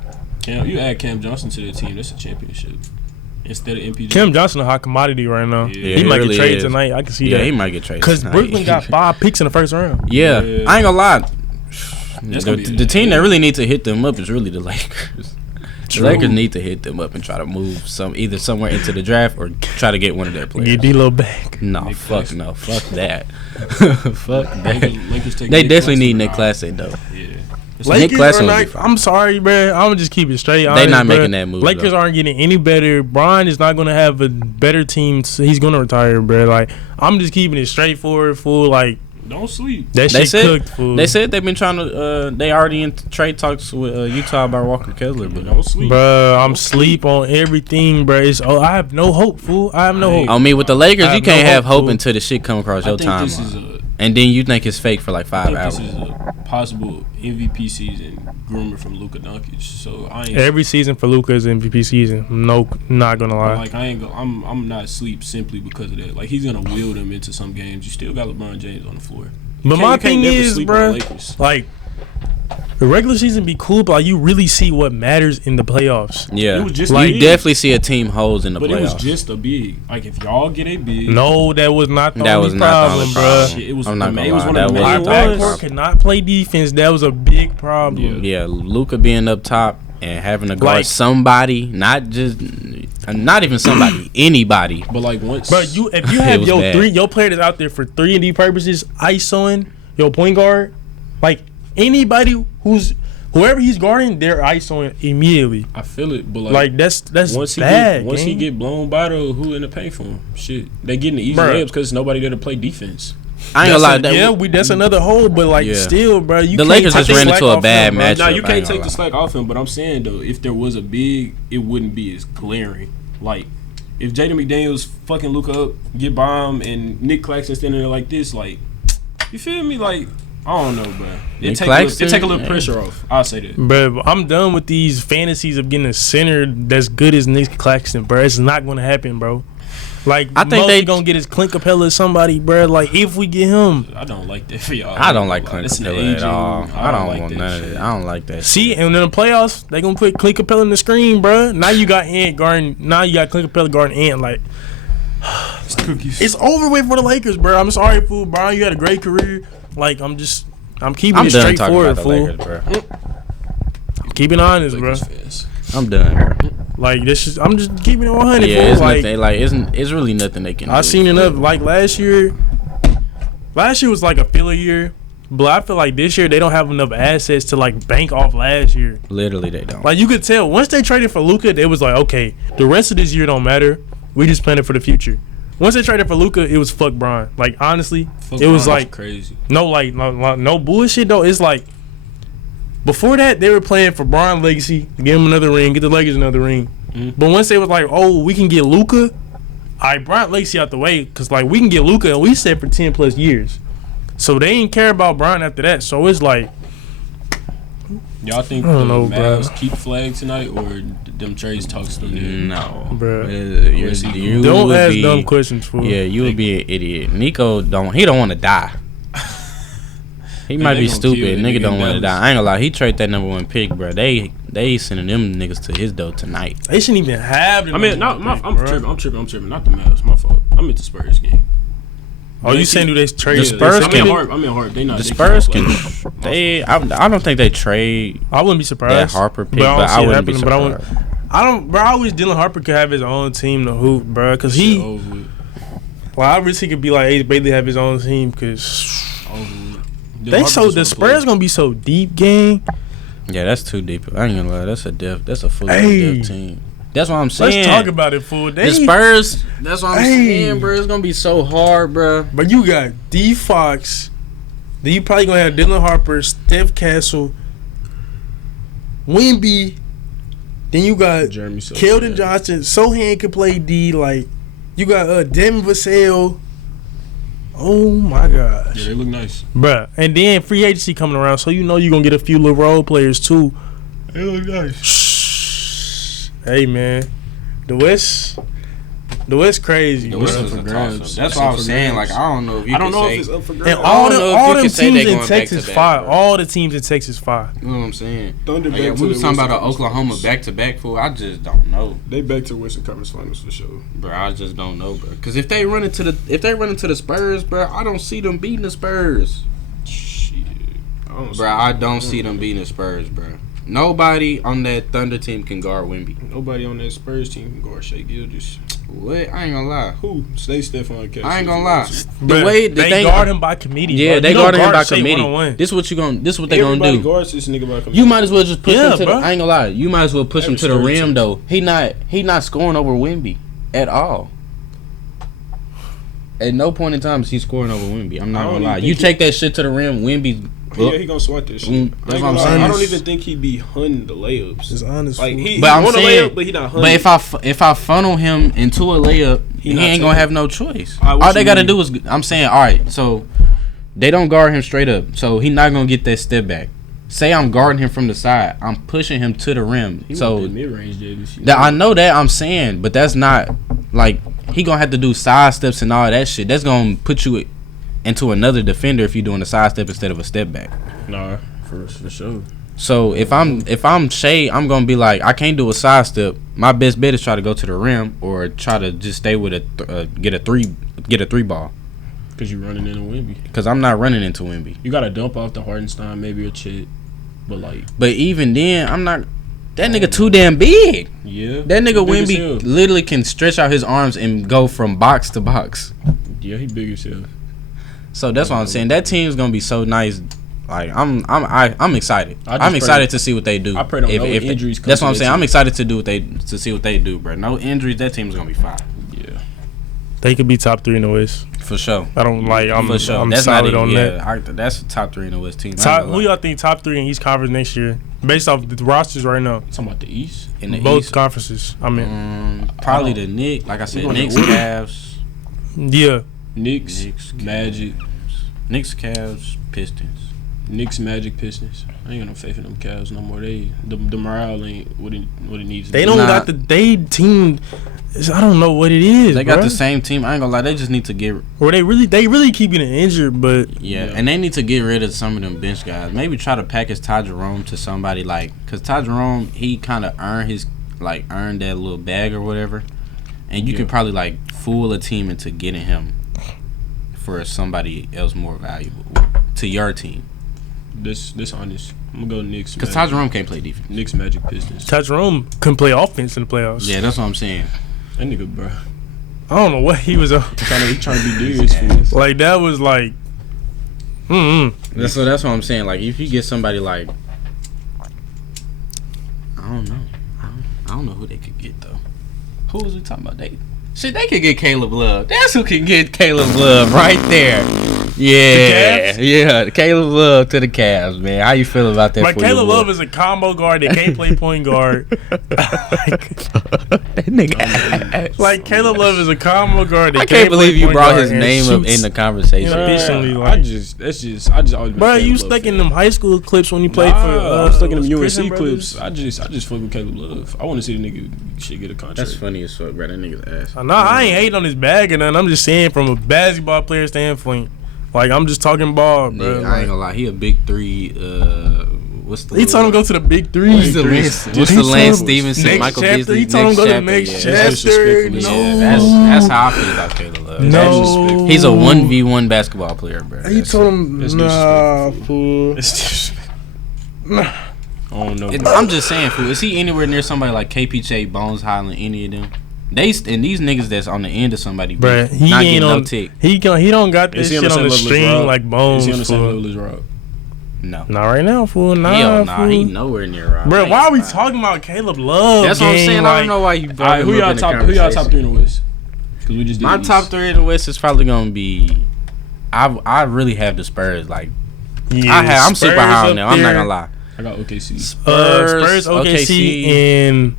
You add Cam Johnson to the team, that's a championship. Instead of MPJ. Cam Johnson a hot commodity right now. Yeah, he might really get traded is. tonight. I can see yeah, that. he might get traded. Because tonight. Brooklyn got 5 picks in the first round. Yeah, Yeah. I ain't gonna lie. That's gonna be The team that really need to hit them up is really the Lakers. The True. Lakers need to hit them up and try to move either somewhere into the draft or try to get one of their players. Get D-Lo back. No, Nick fuck Claxton. no, fuck that. Fuck that. Lakers take They Nick definitely need Claxton. Nick Claxton though. Yeah. Lakers Claxton are would be not. fine. I'm sorry, bro. I'm gonna just keep it straight. They honest, not bruh. making that move, Lakers though. aren't getting any better. Bron is not gonna have a better team. So he's gonna retire, bro. Like I'm just keeping it straightforward, fool. Like Don't sleep. that They shit said cooked, fool. they said they've been trying to. They already in trade talks with Utah about Walker Kessler, but Don't sleep. Bruh, I'm sleep on everything, bruh. I have no hope, fool. I have no hope. I mean, with the Lakers, I you have can't no have hope, hope fool. until the shit come across I your think this is timeline, and then you think it's fake for like 5 this hours. is a possible MVP season groomer from Luka Doncic. So I ain't Every season for Luka is MVP season. No, not gonna lie. like I'm not asleep simply because of that. Like he's gonna will them into some games. You still got LeBron James on the floor. But my You can't thing never is, sleep on the bruh, Lakers. like the regular season be cool, but like, you really see what matters in the playoffs. Yeah, It was just Like, big. you definitely see a team holes in the But it was playoffs. just a big. Like if y'all get a big, No, that was not the That only was not the problem, only bruh. problem. Shit, it was. I'm not it gonna was lie, one that of the was Our main the only ones. backcourt could not play defense. That was a big problem. Yeah, Luka being up top and having to guard Like- somebody, not even somebody, anybody. But like once, Bro, if you It have was your bad. your player that's out there for 3-and-D purposes, ISOing your point guard, like anybody whoever he's guarding, they're ISOing immediately. I feel it. But Like that's once he bad. once he gang. get blown by though, who in the paint for him? Shit, they getting the easy Bruh. layups because nobody there to play defense. I ain't gonna lie. That's another hole, but like Yeah. still, bro. You The can't Lakers take just the ran slack into a off bad them, bro. matchup. Now you I ain't can't gonna take the slack off him, but I'm saying though, if there was a big, it wouldn't be as glaring. Like if Jaden McDaniels fucking Luka up, get bombed, and Nick Claxton standing there like this, like you feel me? Like I don't know, bro. Nick It take Claxton, a little yeah. pressure off. I'll say that. Bro, I'm done with these fantasies of getting a center that's good as Nick Claxton, bro. It's not gonna happen, bro. Like I think mostly they gonna get his Clint Capella or somebody, bro. Like if we get him, I don't like that for y'all. I don't like Clint That's an Capella at aging- all. I don't like want that none of shit. it. I don't like that. see, shit. and in the playoffs they gonna put Clint Capella in the screen, bro. Now you got Ant guarding. Now you got Clint Capella guarding Ant. Like It's cookies. it's over with for the Lakers, bro. I'm sorry, fool, Brian. You had a great career. Like I'm keeping I'm it done talking straightforward, about the fool. Lakers, bro. Keeping honest, bro. Lakers fans. I'm done, bro. Like this is I'm just keeping it 100. Yeah, fool. it's Like nothing. Like it's really nothing they can do. I seen enough. Like last year was like a filler year, but I feel like this year they don't have enough assets to like bank off last year. Literally, they don't. Like you could tell once they traded for Luka, it was like okay, the rest of this year don't matter. We just planning for the future. Once they traded for Luka, it was fuck Bron. Like honestly, Fuck it was Bron, like crazy. no bullshit though. It's like before that they were playing for Bron legacy, give him another ring, get the Lakers another ring. Mhm. But once they was like, oh, we can get Luka, I brought Lacey out the way because like we can get Luka and we set for 10+ years. So they ain't care about Bron after that. So it's like Y'all think I don't the know, Mavs bro. keep Flag tonight or them trades talks still there? No, Bruh. You don't would ask be- dumb questions, fool. Yeah, you would be an idiot. Nico don't want to die. He Man, might they be gonna stupid. kill that Nigga nigga don't in want to Dallas. die. I ain't gonna lie. He traded that #1 pick, bro. They sending them niggas to his door tonight. They shouldn't even have the I mean, number one pick, I'm bruh. tripping. Not the Mavs. My fault. I'm at the Spurs game. Oh, you saying do they trade? The Spurs I'm can- in Hart. They not. The they Spurs can't can. play. I don't think they trade I wouldn't be surprised. that Harper pick, don't but see I it wouldn't be happening, but surprised. I don't. Bro, I always Dylan Harper could have his own team to hoop, bro, because Shit he over with. Well, I wish he could be like Ace Bailey, have his own team, because the Spurs gonna be so deep, gang. Yeah, that's too deep. I ain't gonna lie. That's a fully deep team. That's what I'm saying. Let's talk about it, fool. The Spurs. That's what I'm saying, bro. It's gonna be so hard, bro. But you got D Fox. Then you probably gonna have Dylan Harper, Steph Castle, Wemby. Then you got Keldon Johnson. Sohan can play D. Like you got Devin Vassell. Oh my gosh. Yeah, they look nice, bruh. And then free agency coming around, so you know you're gonna get a few little role players too. They look nice. Shh. Hey man, the West crazy. The West is a toss-up. That's what I was saying. Like I don't know if you. I don't know if it's up for grabs. And all them teams in Texas fire. All the teams in Texas fire. You know what I'm saying? Thunder we was talking about Oklahoma back-to-back fool. I just don't know. They back to Western Conference Finals for sure, bro. I just don't know, bro. Because if they run into the Spurs, bro, I don't see them beating the Spurs. Shit, I don't see them beating the Spurs, bro. Nobody on that Thunder team can guard Wemby. Nobody on that Spurs team can guard Shai Gilgeous. What? I ain't gonna lie. Who? Stay Stephon Castle. I ain't gonna lie. They guard him by committee. Yeah, they guard him by committee. This what they gonna do. Everybody guards this nigga by committee. You might as well just push him to the. I ain't gonna lie. You might as well push him to the rim though. He not scoring over Wemby at all. At no point in time is he scoring over Wemby. I'm not gonna lie. You take that shit to the rim, Wemby's. Yeah, he gonna swat this shit. That's what I'm saying. I don't even think he be hunting the layups. It's honest. Like he I'm on saying, a layup, but he not hunting. But if I funnel him into a layup, he ain't gonna have no choice. All they gotta do is I'm saying, all right, so they don't guard him straight up, so he not gonna get that step back. Say I'm guarding him from the side, I'm pushing him to the rim. So mid-range, I know that I'm saying, but that's not like he gonna have to do side steps and all that shit. That's gonna put you into another defender if you're doing a side step instead of a step back. Nah, for sure. So if I'm Shea, I'm gonna be like, I can't do a side step. My best bet is try to go to the rim or try to just stay with get a three ball. Cause you running into Wemby. Cause I'm not running into Wemby. You gotta dump off the Hartenstein, maybe a Chet, but even then, I'm not. That nigga too damn big. Yeah. That nigga Wemby literally can stretch out his arms and go from box to box. Yeah, he big as hell. So that's what I'm saying. That team's gonna be so nice. Like I'm excited. I'm excited to see what they do. I pray no injuries come. That's what I'm saying. I'm excited to see what they do, bro. No injuries. That team's gonna be fine. Yeah, they could be top 3 in the West for sure. I'm for sure. I'm that's solid on that. That's a top 3 in the West team. Who y'all think top 3 in East Conference next year, based off the rosters right now? Talking about the East in the both East conferences. I mean, probably the Knicks. Like I said, Knicks, Cavs. Yeah, Knicks, Magic, Knicks, Cavs, Pistons. Knicks, Magic, Pistons. I ain't got no faith in them Cavs no more. The morale ain't what it needs. They don't got they team. I don't know what it is. They got the same team. I ain't gonna lie. They just need to get. Or they really keep getting injured, but yeah, and they need to get rid of some of them bench guys. Maybe try to package Ty Jerome to somebody cause Ty Jerome he kind of earned that little bag or whatever, and you could probably fool a team into getting him for somebody else more valuable to your team. This honest. I'm gonna go Knicks. Because Ty Jerome can't play defense. Knicks, Magic, Pistons. Ty Jerome couldn't play offense in the playoffs. Yeah, that's what I'm saying. That nigga, bro. I don't know what he was on. Trying to be serious. Like that was like. That's what I'm saying. Like if you get somebody I don't know. I don't know who they could get though. Who was we talking about? They could get Caleb Love. That's who can get Caleb Love right there. Yeah, Caleb Love to the Cavs, man. How you feel about that? But Caleb Love is a combo guard that can't play point guard. That nigga. Like Caleb Love is a combo guard. That I can't believe you brought his name up in the conversation. I just always. Bro, you stuck in them high school clips when you played for. I'm stuck in them UNC clips. I just fuck with Caleb Love. I want to see the nigga shit get a contract. That's funny as fuck, bro. That nigga's ass. No, I ain't hating on his bag or nothing. I'm just saying from a basketball player standpoint. Like, I'm just talking ball, bro. Yeah, I ain't gonna lie. He a big 3. What's the? He told him go to the big 3. What's the Lance Stevenson, Michael Beasley? He told him go to the next chapter. No, that's how I feel about Caleb Love. No, he's a 1v1 basketball player, bro. He told him, nah, fool. I don't know. I'm just saying, fool. Is he anywhere near somebody like KPJ, Bones Highland, any of them? these niggas that's on the end of somebody, Bruh, he not ain't getting on. no tick. He don't got this Is he shit on the same level as string Rob? like Bones. Is he on the same fool. level as Rob? No. Not right now, fool. Nah, Hell nah, fool. he nowhere near Rob. Bro, why are we Ain't talking about Caleb Love? That's what I'm gang? saying. I Like, don't know why you All brought right, him who up y'all in the top? Who y'all top conversation. three in the West? Because we just did My the top East. three in the West is probably gonna be. I really have the Spurs. Like Yeah, I'm super Spurs high on up them. I'm not there. gonna lie. I got OKC. Spurs, OKC, and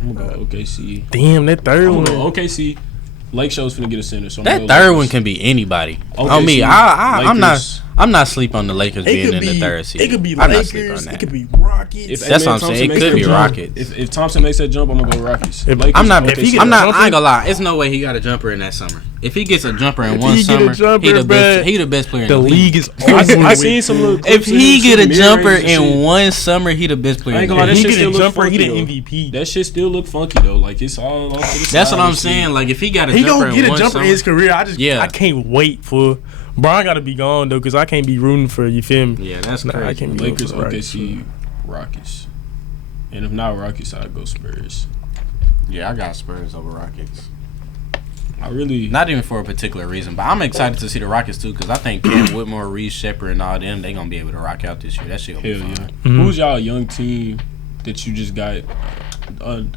I'm gonna go OKC. damn that third I'm one. gonna go OKC. Lake Show's finna get a center. So I'm That gonna go third Lakers. one can be anybody. OKC, On me, I'm Lakers. not sleep on the Lakers It being could in be. the third seed. It could be I'm not sleep on Lakers. that. It could be Rockets. If That's what I'm Thompson saying. It makes could that be jump, Rockets. If Thompson makes that jump, I'm gonna go Rockets. If- Lakers, I'm not. If he OKC. get I'm not. jumper- I ain't gonna lie. It's no way he got a jumper in that summer. If he gets a jumper in If one he get a summer, jumper, he the best. bruh, He the best player in the the league is I over. seen with. some little If clips of he him get a shooting jumper mid-range and shit. in one summer, he the best player. I in ain't the gonna lie, If that he shit get still a look jumper, he the funky, though. MVP. That shit still look funky though. Like it's all off to the side. That's what I'm and shit. saying. Like if he got a He jumper gonna get in a one jumper summer, in his career. Yeah. I can't wait for. Brian got to be gone though, cause I can't be rooting for you. Feel me? yeah, that's Nah, I crazy. can't be Lakers, rooting for Rockets. OKC, Rockets. And if not Rockets, I'd go Spurs. Yeah, I got Spurs over Rockets. I really Not even for a particular reason, but I'm excited to see the Rockets too because I think Cam Whitmore, Reed Shepard, and all them they gonna be able to rock out this year. That shit gonna hell be yeah. fun. Mhm. Who's y'all young team that you just got an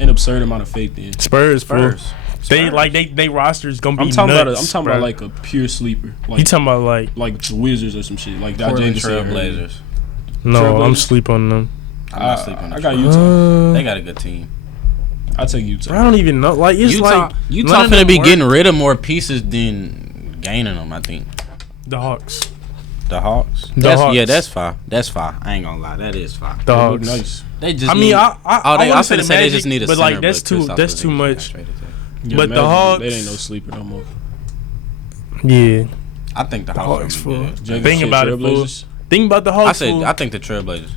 absurd amount of faith in? Spurs, fool. Spurs. They Spurs. like they rosters gonna be I'm talking nuts. about bruh. like a pure sleeper. Like You talking about like the Wizards or some shit. Like that Portland James said earlier. Trailblazers. no? I'm Trailblazers? sleep on them. I'm not sleeping on I the got Trailblazers. Utah. They got a good team. I take I Utah. don't even know. Like it's Utah, like Utah none of finna them be work. getting rid of more pieces than gaining them. I think the Hawks. the Hawks. The That's, Hawks. Yeah, that's fine. That's fine. I ain't gonna lie. That is fine. The They look Hawks. nice. They just. I mean, need, I I wanna was say gonna the say they Magic, just need a but center. like that's too Kristaps that's too Porzingis got much. traded to. Yeah, But the Magic, Hawks- they ain't no sleeper no more. Yeah, I think the the Hawks. Hawks. Are Fool. gonna be good. Jacob Think said about it, fool. Trailblazers. Think about the I Hawks. said fool. I think the Trailblazers.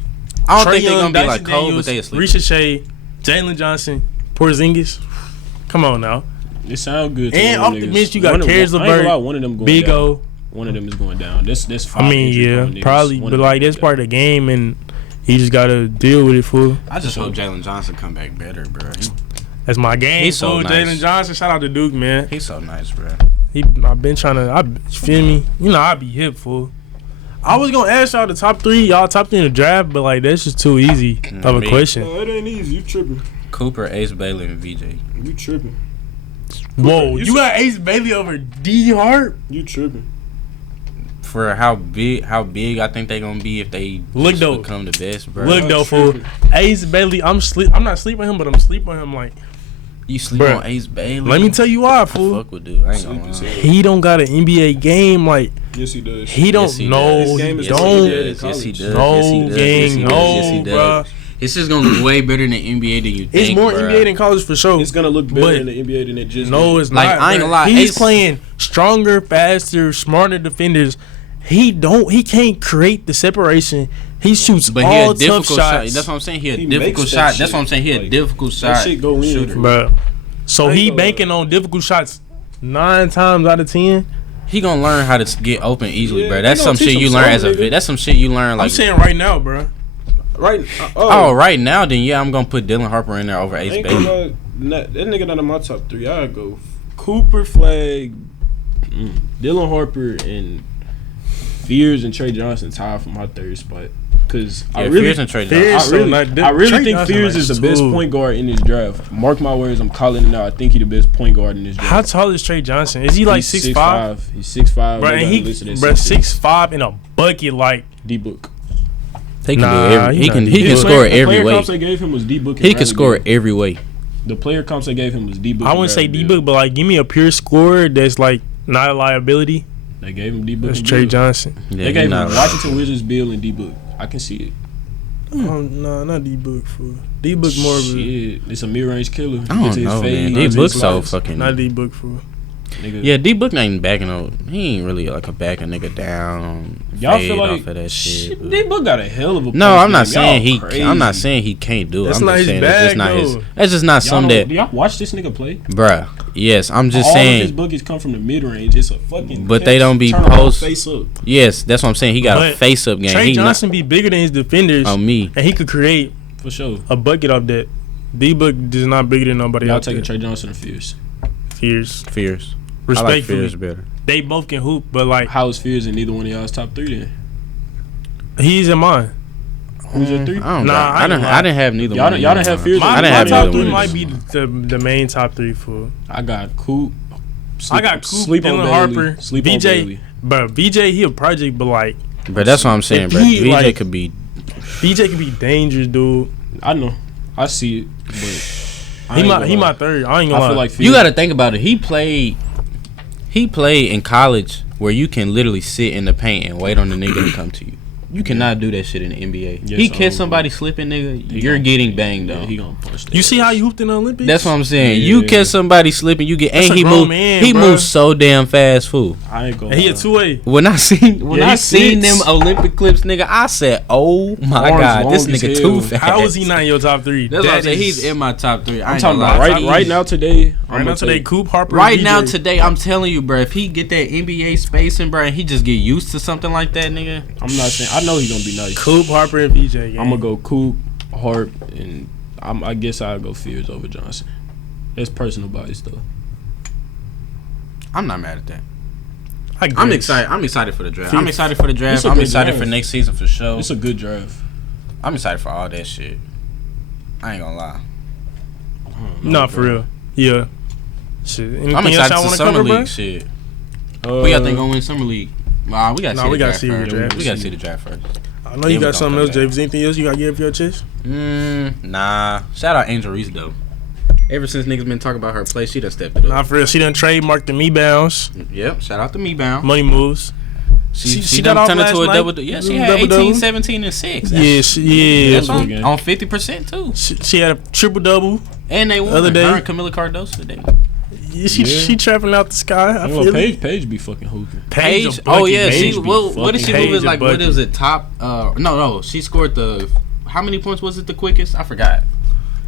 I don't Trae think they're Young, gonna be Dyson like cold, but Daniels, they asleep. Ricochet, Jalen Johnson, Porzingis. Come on now. It sound good. To And one of off them the niggas. bench, you got One of- Caris I ain't gonna LeVert, lie, one of them going Big down. O. One of them is going down. That's five. I mean, injury yeah, prone niggas. probably, One but of like them that's going part of the game, and he just gotta deal with it. Fool. I just hope Jalen Johnson come back better, bro. That's my game. He's so fool. nice. Jalen Johnson. Shout out to Duke, man. He's so nice, bro. I've been trying to. Feel me? You know, I be hip, fool. I was gonna ask y'all the top three in the draft, but like that's just too easy of a Me. question. No, it ain't easy. You tripping. Cooper, Ace Bailey, and VJ. You tripping. Whoa, you you got Ace Bailey over D Hart? You tripping. For how big I think they gonna be if they Look just though. become the best, bro. Look though, fool. Ace Bailey, I'm not sleeping on him, but I'm sleeping on him. Like, You sleep Bruh. on Ace Bailey? let me tell you why, I fool. fuck with dude. I ain't Sleep gonna as lie. hell. He don't got an NBA game. Like, Yes, he does. he don't Yes, he know. does. His He game is Yes, don't. he in does. Yes, he college. does. No, Yes, he does. Yes, he gang, does. no, Yes, he does. bruh. It's just gonna look way better than NBA than you think. It's more bruh. NBA than college for sure. It's gonna look better But- in the NBA than it just. No, did. it's Like, not. I ain't bruh. gonna lie, He's Ace- playing stronger, faster, smarter defenders. He can't create the separation. He shoots But he all a tough difficult shot. shots. That's what I'm saying. He a He difficult makes that shot. shit. That's what I'm saying. He a Like, difficult that shot shit go in. shooter. Bruh. So I ain't he gonna banking on difficult shots 9 times out of 10. He gonna learn how to get open easily, Yeah, bro. he That's gonna some teach shit you him learn as a something, vid. nigga. That's some shit you learn like. I'm saying right now, bro. Right. Oh, right now, then yeah, I'm gonna put Dylan Harper in there over Ace Ain't Bailey. gonna lie, that nigga not in my top three. I'd go Cooper, Flag, Dylan Harper, and Fears and Trey Johnson tied for my third spot. Cause Yeah, I really, Fears and Trey Fears Johnson. so I not- really Trey think Johnson Fears nice is the best too. point guard in this draft. Mark my words, I'm calling it now. I think he the best point guard in this draft. How tall is Trey Johnson? Is he like He's 6'5"? He's 6'5". Bro, and he, bro, 6'5" in a bucket like. D book. He can Nah, do every. he He not can. D He can Book. score The every player way. comps they gave him was D book. He can score every way. The player comps they gave him was D book. I wouldn't say D-Book, but like give me a pure scorer that's like not a liability. They gave him D book. That's Trey Johnson. Yeah, They he gave him not- Washington Wizards, Bill, and D book. I can see it. Oh, no, not D-Book. Fool. D-Book more of a Shit, it's a mid-range killer. I don't know, man. D Book so fucking. not D-Book fool. Nigga. Yeah, D Book ain't backing up. He ain't really like a back a nigga down. Y'all fade feel like off of that shit. D book got a hell of a. No, post I'm not game. saying Y'all he. crazy. I'm not saying he can't do it. That's I'm not just his saying bag, that's just not his. though. That's just not Y'all something don't- that, do y'all watch this nigga play? bruh. Yes, I'm just All of his saying. buckets come from the mid-range. It's a fucking. But they don't be turn around, post- face up. Yes, that's what I'm saying. He got a But face up game. Trey He Johnson be bigger than his defenders, not on me. Oh, and he could create For sure. a bucket off that. D-Book is not bigger than nobody Y'all out taking there. Trey Johnson or Fears? Fears. Fears. I like Respectfully. Fears better. They both can hoop, but like How is Fears in neither one of y'all's top 3 then? he's in mine. Who's your 3? I don't Nah, know. I ain't I gonna didn't have neither Y'all one. don't- y'all didn't have Fears My, I I didn't my have top neither 3 one. might be the main top 3 for. I got Coop. I got Coop, Sleep on Dylan Bailey. Harper, Sleep on VJ. Bailey. But VJ, he a project, but like But that's what I'm saying, If bro. he, VJ like- could be. VJ can be dangerous, dude. I know. I see it, but I He ain't my gonna he lie. my third. I ain't gonna I lie. feel like Fears, You got to think about it. He played in college where you can literally sit in the paint and wait on the nigga to come to you. You cannot do that shit in the NBA. Yes, He catch I somebody slipping, nigga. He You're gonna- getting banged yeah, on. he gonna punch that. You see how he hooped in the Olympics? That's what I'm saying. Yeah. You catch somebody slipping, you get. That's And a he grown moved. man, He bruh. moves so damn fast, fool. I ain't gonna. And he a lie. 2-way. When I seen Yeah, I he's seen them 6. Olympic clips, nigga, I said, "Oh my Arms god, this long as nigga hell. too fast." How is he not in your top 3? That's what I'm That saying. is- He's in my top 3. I I'm ain't talking gonna about lie. right now today. Right now today, Coop, Harper, Right and now VJ. today, I'm telling you, bro. If he get that NBA spacing, bro, and he just get used to something like that, nigga. I'm not saying. I know he's gonna be nice. Coop, Harper, and VJ. Gang. I'm gonna go Coop, Hart, and I guess I'll go Fears over Johnson. That's personal bias though. I'm not mad at that. I I'm guess. excited. I'm excited for the draft. Feel- I'm excited for the It's draft. a I'm good excited draft. for next season for sure. It's a good draft. I'm excited for all that shit. I ain't gonna lie. Nah, for real. Yeah. Shit. Anything I'm else excited y'all for want to summer cover, league bro? shit. We got think gonna win summer league. Nah, we gotta Nah, see we the gotta draft see the first. draft. We gotta see the draft first. I know you Yeah, we got something gonna else, come James. Anything else you got to get off your chest? Nah. Shout out Angel Reese though. Ever since niggas been talking about her play, she done stepped it Nah, up. for real. She done trademarked the me bounce, Yep. Shout out to me bound. money moves. She got done off turned last into a night. double. Yeah, she had Double-double. 18, 17, and 6. Yeah, yeah. That's Double on, game. on 50% too. She had a triple double. And they won. Other day. Her and Camila Cardoso today. Yeah, she Yeah. trapping out the sky. I I feel it. Paige be fucking hooping. Paige. a Oh bucket. yeah, Paige she. be What did she fucking move? Is Paige a like what bucket. is it? Top? No. She scored the. How many points was it? The quickest? I forgot.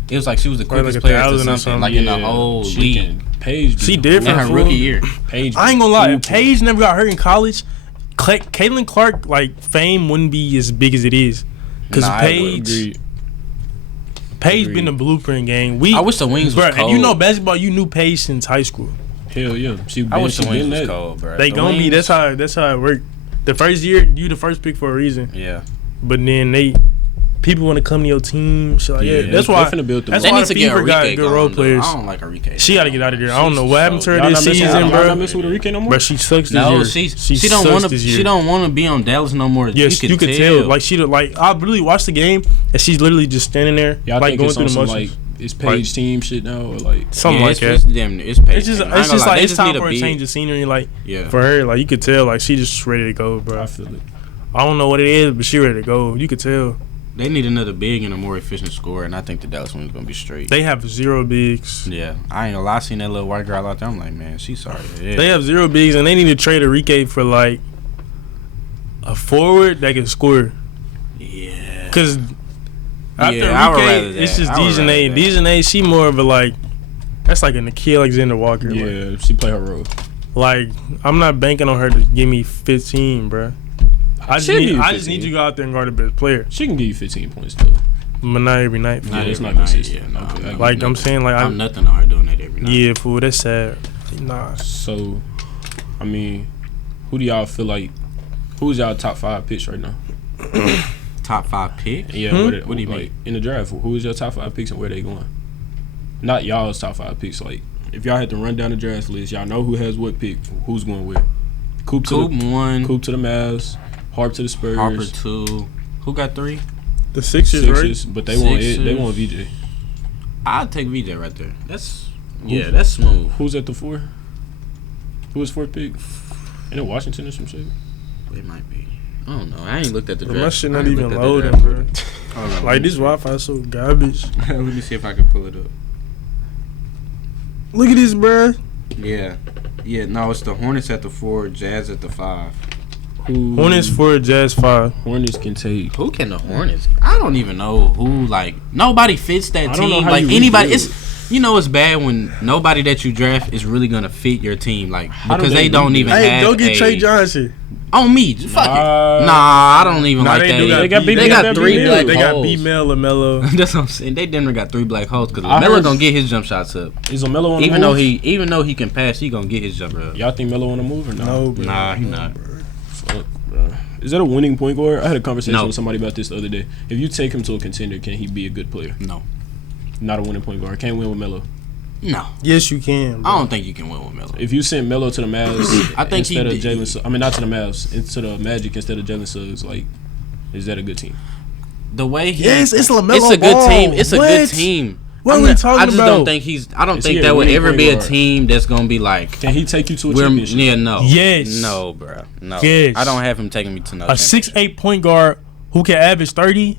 It was like she was the Probably quickest like player to 1,000 or something, like in the whole she league can. Paige be She different. in her fool. rookie year. Paige be I ain't gonna lie. If hooping. Paige never got hurt in college, Caitlin Clark like fame wouldn't be as big as it is. Because Nah, I Paige Agreed. been the blueprint gang. We I wish the wings was bruh, cold. if you know basketball, you knew Paige since high school. Hell yeah. She I wish been, the she wings been was that. cold, bro. They The gonna be. Wings- That's how it worked. The first year, you the first pick for a reason. Yeah. But then people want to come to your team. Shit like Yeah, that. That's they why. finna build the That's They why need to get Fever got Enrique good role going, though. players. I don't like Enrique. She got to get out of there. I don't know what happened to her Y'all this not messing season, with- y'all bro. not messing with Enrique no more? But she sucks this No, year. she sucks don't want to. this year. She don't want to be on Dallas no more. Yes, you could tell. Like I really watched the game and she's literally just standing there, Y'all like think going it's through on the some motions. like it's Paige team shit now or like Something like that. It's damn. It's paid. It's just like it's time for a change of scenery. Like Yeah. for her, like you could tell, like she just ready to go, bro. I feel it. I don't know what it is, but she ready to go. You could tell. They need another big and a more efficient scorer, and I think the Dallas Wings gonna be straight. They have 0 bigs. Yeah, I ain't gonna lie. I seen that little white girl out there. I'm like, man, she's sorry. Yeah. They have 0 bigs, and they need to trade Enrique for like a forward that can score. Yeah. Cause after Yeah, I would rather Enrique, that. it's just I would Dejanay. rather that. Dejanay, she more of a like. That's like a Nikhil Alexander Walker. Like, Yeah, she play her role. Like, I'm not banking on her to give me 15, bro. I She'll give you just 15. need you to go out there and guard the best player, She can give you 15 points though. but not every night. Nah, fool. it's not every night, consistent. yeah, nah, Okay, I I'm get Like it. I'm saying, like I'm nothing on her doing that every night. yeah, fool. That's sad. Nah, So, I mean, who do y'all feel like? Who's y'all top 5 picks right now? Top 5 pick. Yeah, What do you like, mean? in the draft? Who is your top 5 picks and where they going? Not y'all's top 5 picks. Like, if y'all had to run down the draft list, y'all know who has what pick. Who's going where? Coop Coop 1, Coop to the Mavs, Harp to the Spurs, Harper 2. Who got 3? the Sixers, Sixers, right? but they want Sixers. VJ. I'll take VJ right there. That's smooth. Who's at the 4? Who is 4th pick? Ain't it Washington or some shit? It might be. I don't know. I ain't looked at the Bro, draft. my shit I not ain't even looked at the loading, draft bro. order. Hold on, Like this Wi-Fi is so garbage. Let me see if I can pull it up. Look at this, bro. Yeah. No, it's the Hornets at the 4, Jazz at the 5. Hornets 4, Jazz 5. Hornets can take. Who can the Hornets? I don't even know who. Like nobody fits that I don't know team. how Like you anybody. rebuild. You know it's bad when nobody that you draft is really gonna fit your team, like How do because they they don't do even that? Hey, have go get a, Trey Johnson. on me. Fuck it. Nah, I don't even Nah, like they that. do got They got B- B- got B- three B- black They got holes. B-Mel, LaMelo. That's what I'm saying. They didn't got 3 black holes because I Melo heard- gonna get his jump shots up. Is LaMelo on the Even move? though he can pass, he gonna get his jumper up. Y'all think Melo on the move or not? No, bro. Nah, he not. Fuck, bro. Is that a winning point guard? I had a conversation No. with somebody about this the other day. If you take him to a contender, can he be a good player? No, Not a winning point guard. Can't win with Melo. no. Yes, you can. Bro. I don't think you can win with Melo. If you send Melo to the Mavs I think instead of he did. Jalen, I mean not to the Mavs, into the Magic instead of Jalen Suggs, like, is that a good team? The way he, Yes, it's LaMelo It's a good Ball. team. It's a What? good team. What I'm are we not- talking I just about? don't think he's. I don't Is think he a that would winning ever point be a guard? team that's gonna be like. Can he take you to a We're championship? yeah, no. Yes. No, bro. No. Yes. I don't have him taking me to no. A 6'8" point guard who can average 30.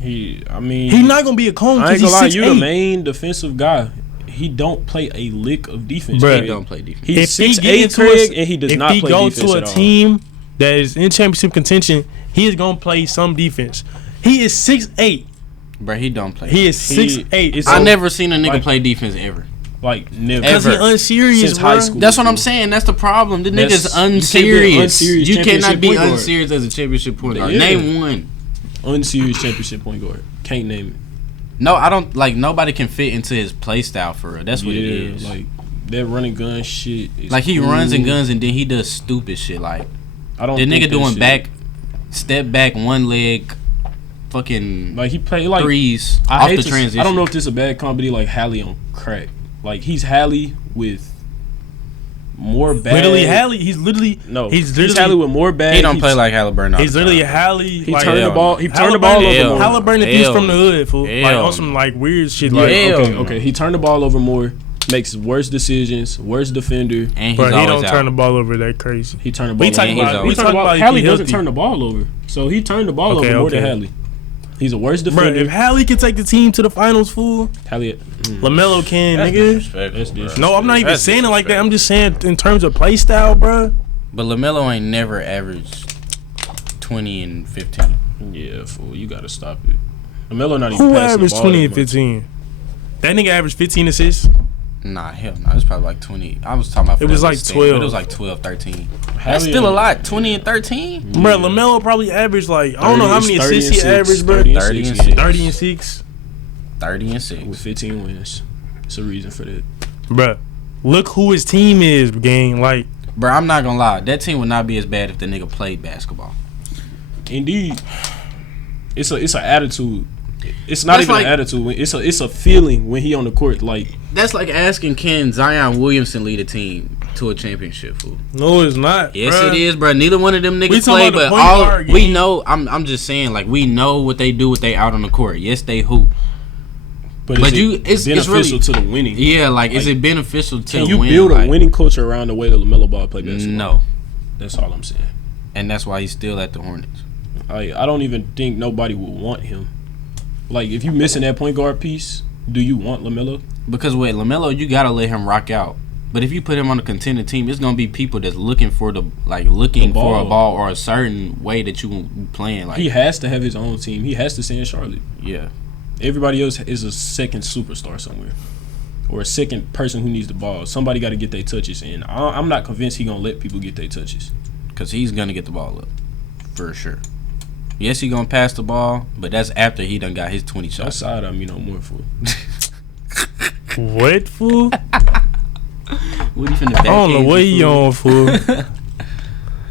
I mean, He's not gonna be a cone I ain't because gonna lie, he's you the 6'8". main defensive guy. He don't play a lick of defense. Bruh. He Craig. don't play defense. He's If he 6'8", get into Craig, and he does if not he play go defense to a at all. team that is in championship contention, he is gonna play some defense. He is 6'8". Bro, he don't play. He is 6'8". it's I so- never seen a nigga like- play defense ever. Like never. Because he Ever. unserious, Since bro. high school. That's what I'm saying. That's the problem. The That's- nigga's you can't be an unserious. unserious You cannot championship be point guard. unserious as a championship point guard. Yeah. Name one. Unserious championship point guard. Can't name it. No, I don't like. Nobody can fit into his play style for real. That's what it is. Like that running gun shit. Is Like he cool. runs and guns and then he does stupid shit. Like I don't. the think nigga that doing shit- back, step back, one leg, fucking Like he play like threes I off hate the to, transition. I don't know if this is a bad comp, but he like Hallie on crack. Like he's Hallie with more bad. Literally, Hallie. He's literally No, He's Hallie literally with more bad. He don't play like Haliburton. all he's the literally time. Hallie. He Like, turned the hell ball. no. He turned the ball Halliburton, over more. Haliburton, if he's Hell from the no. hood, fool. Like Hell on some like weird shit. Yeah, Like, Hell okay, no. okay. He turned the ball over more. Makes worse decisions. Worse defender. And he's bro, he always don't out. turn the ball over that crazy. He turned the ball. We talking over. about- We we talking talking about about if Hallie he doesn't healthy. turn the ball over, so he turned the ball Okay, over more than okay. Hallie. He's a worse Bro, defender. if Hallie can take the team to the finals, fool, Hallie, LaMelo can, That's nigga. disrespectful, bro. No, I'm not even That's saying it like that. I'm disrespectful. just saying in terms of play style, bro. But LaMelo ain't never averaged 20 and 15. yeah, fool, you gotta stop it. LaMelo not even Who passing averaged the ball 20 that and much. 15? That nigga averaged 15 assists. Nah, hell no. It was probably like 20. I was talking about. It for was that like stand, but 12. It was like 12, 13. That's Hallie still a ain't- lot. 20 and 13? Bro, LaMelo probably averaged like, I don't know how many 30 assists he and six, averaged, bro. 30 and 30 and six, 6. 30 and 6. 30 and 6. with 15 wins. It's a reason for that. Bro, look who his team is, gang. Like, Bro, I'm not gonna lie. That team would not be as bad if the nigga played basketball. Indeed, it's an attitude. It's not That's even like- an attitude. It's a feeling when he on the court. Like That's like asking can Zion Williamson lead a team to a championship, fool. no, it's not. Yes, bruh. it is, bro. Neither one of them We niggas talking play, about the but point all guard we game. know. I'm just saying, like we know what they do when they out on the court. Yes, they hoop. But But is you- it it's beneficial really- to the winning? Yeah, like is Like, it beneficial to Can you win? build a Like, winning culture around the way that LaMelo Ball play basketball? No, That's all I'm saying. and that's why he's still at the Hornets. I don't even think nobody would want him. Like if you missing that point guard piece, do you want LaMelo? Because with LaMelo, you gotta let him rock out. But if you put him on a contender team, it's gonna be people that's looking for the looking The for a ball. ball or a certain way that you playing. Like He has to have his own team. He has to stay in Charlotte. yeah, Everybody else is a second superstar somewhere, or a second person who needs the ball. Somebody got to get their touches, and I'm not convinced he gonna let people get their touches. because he's gonna get the ball up for sure. Yes, he gonna pass the ball, but that's after he done got his 20 shots. Outside, I mean, no more for. What, fool? What you finna I don't know backhand what you, he fool? on, fool.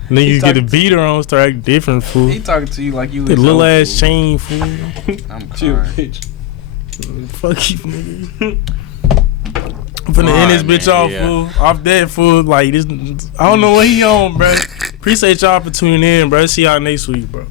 Niggas get a beater on, start acting different, fool. He talking to you like you. The his little own ass fool. chain, fool. I'm Chill, crying. bitch. Fuck you, nigga. I'm finna end this Alright, bitch man, off, yeah. fool. Off that, fool. Like, this, I don't know what he on, bro. Appreciate y'all for tuning in, bro. See y'all next week, bro.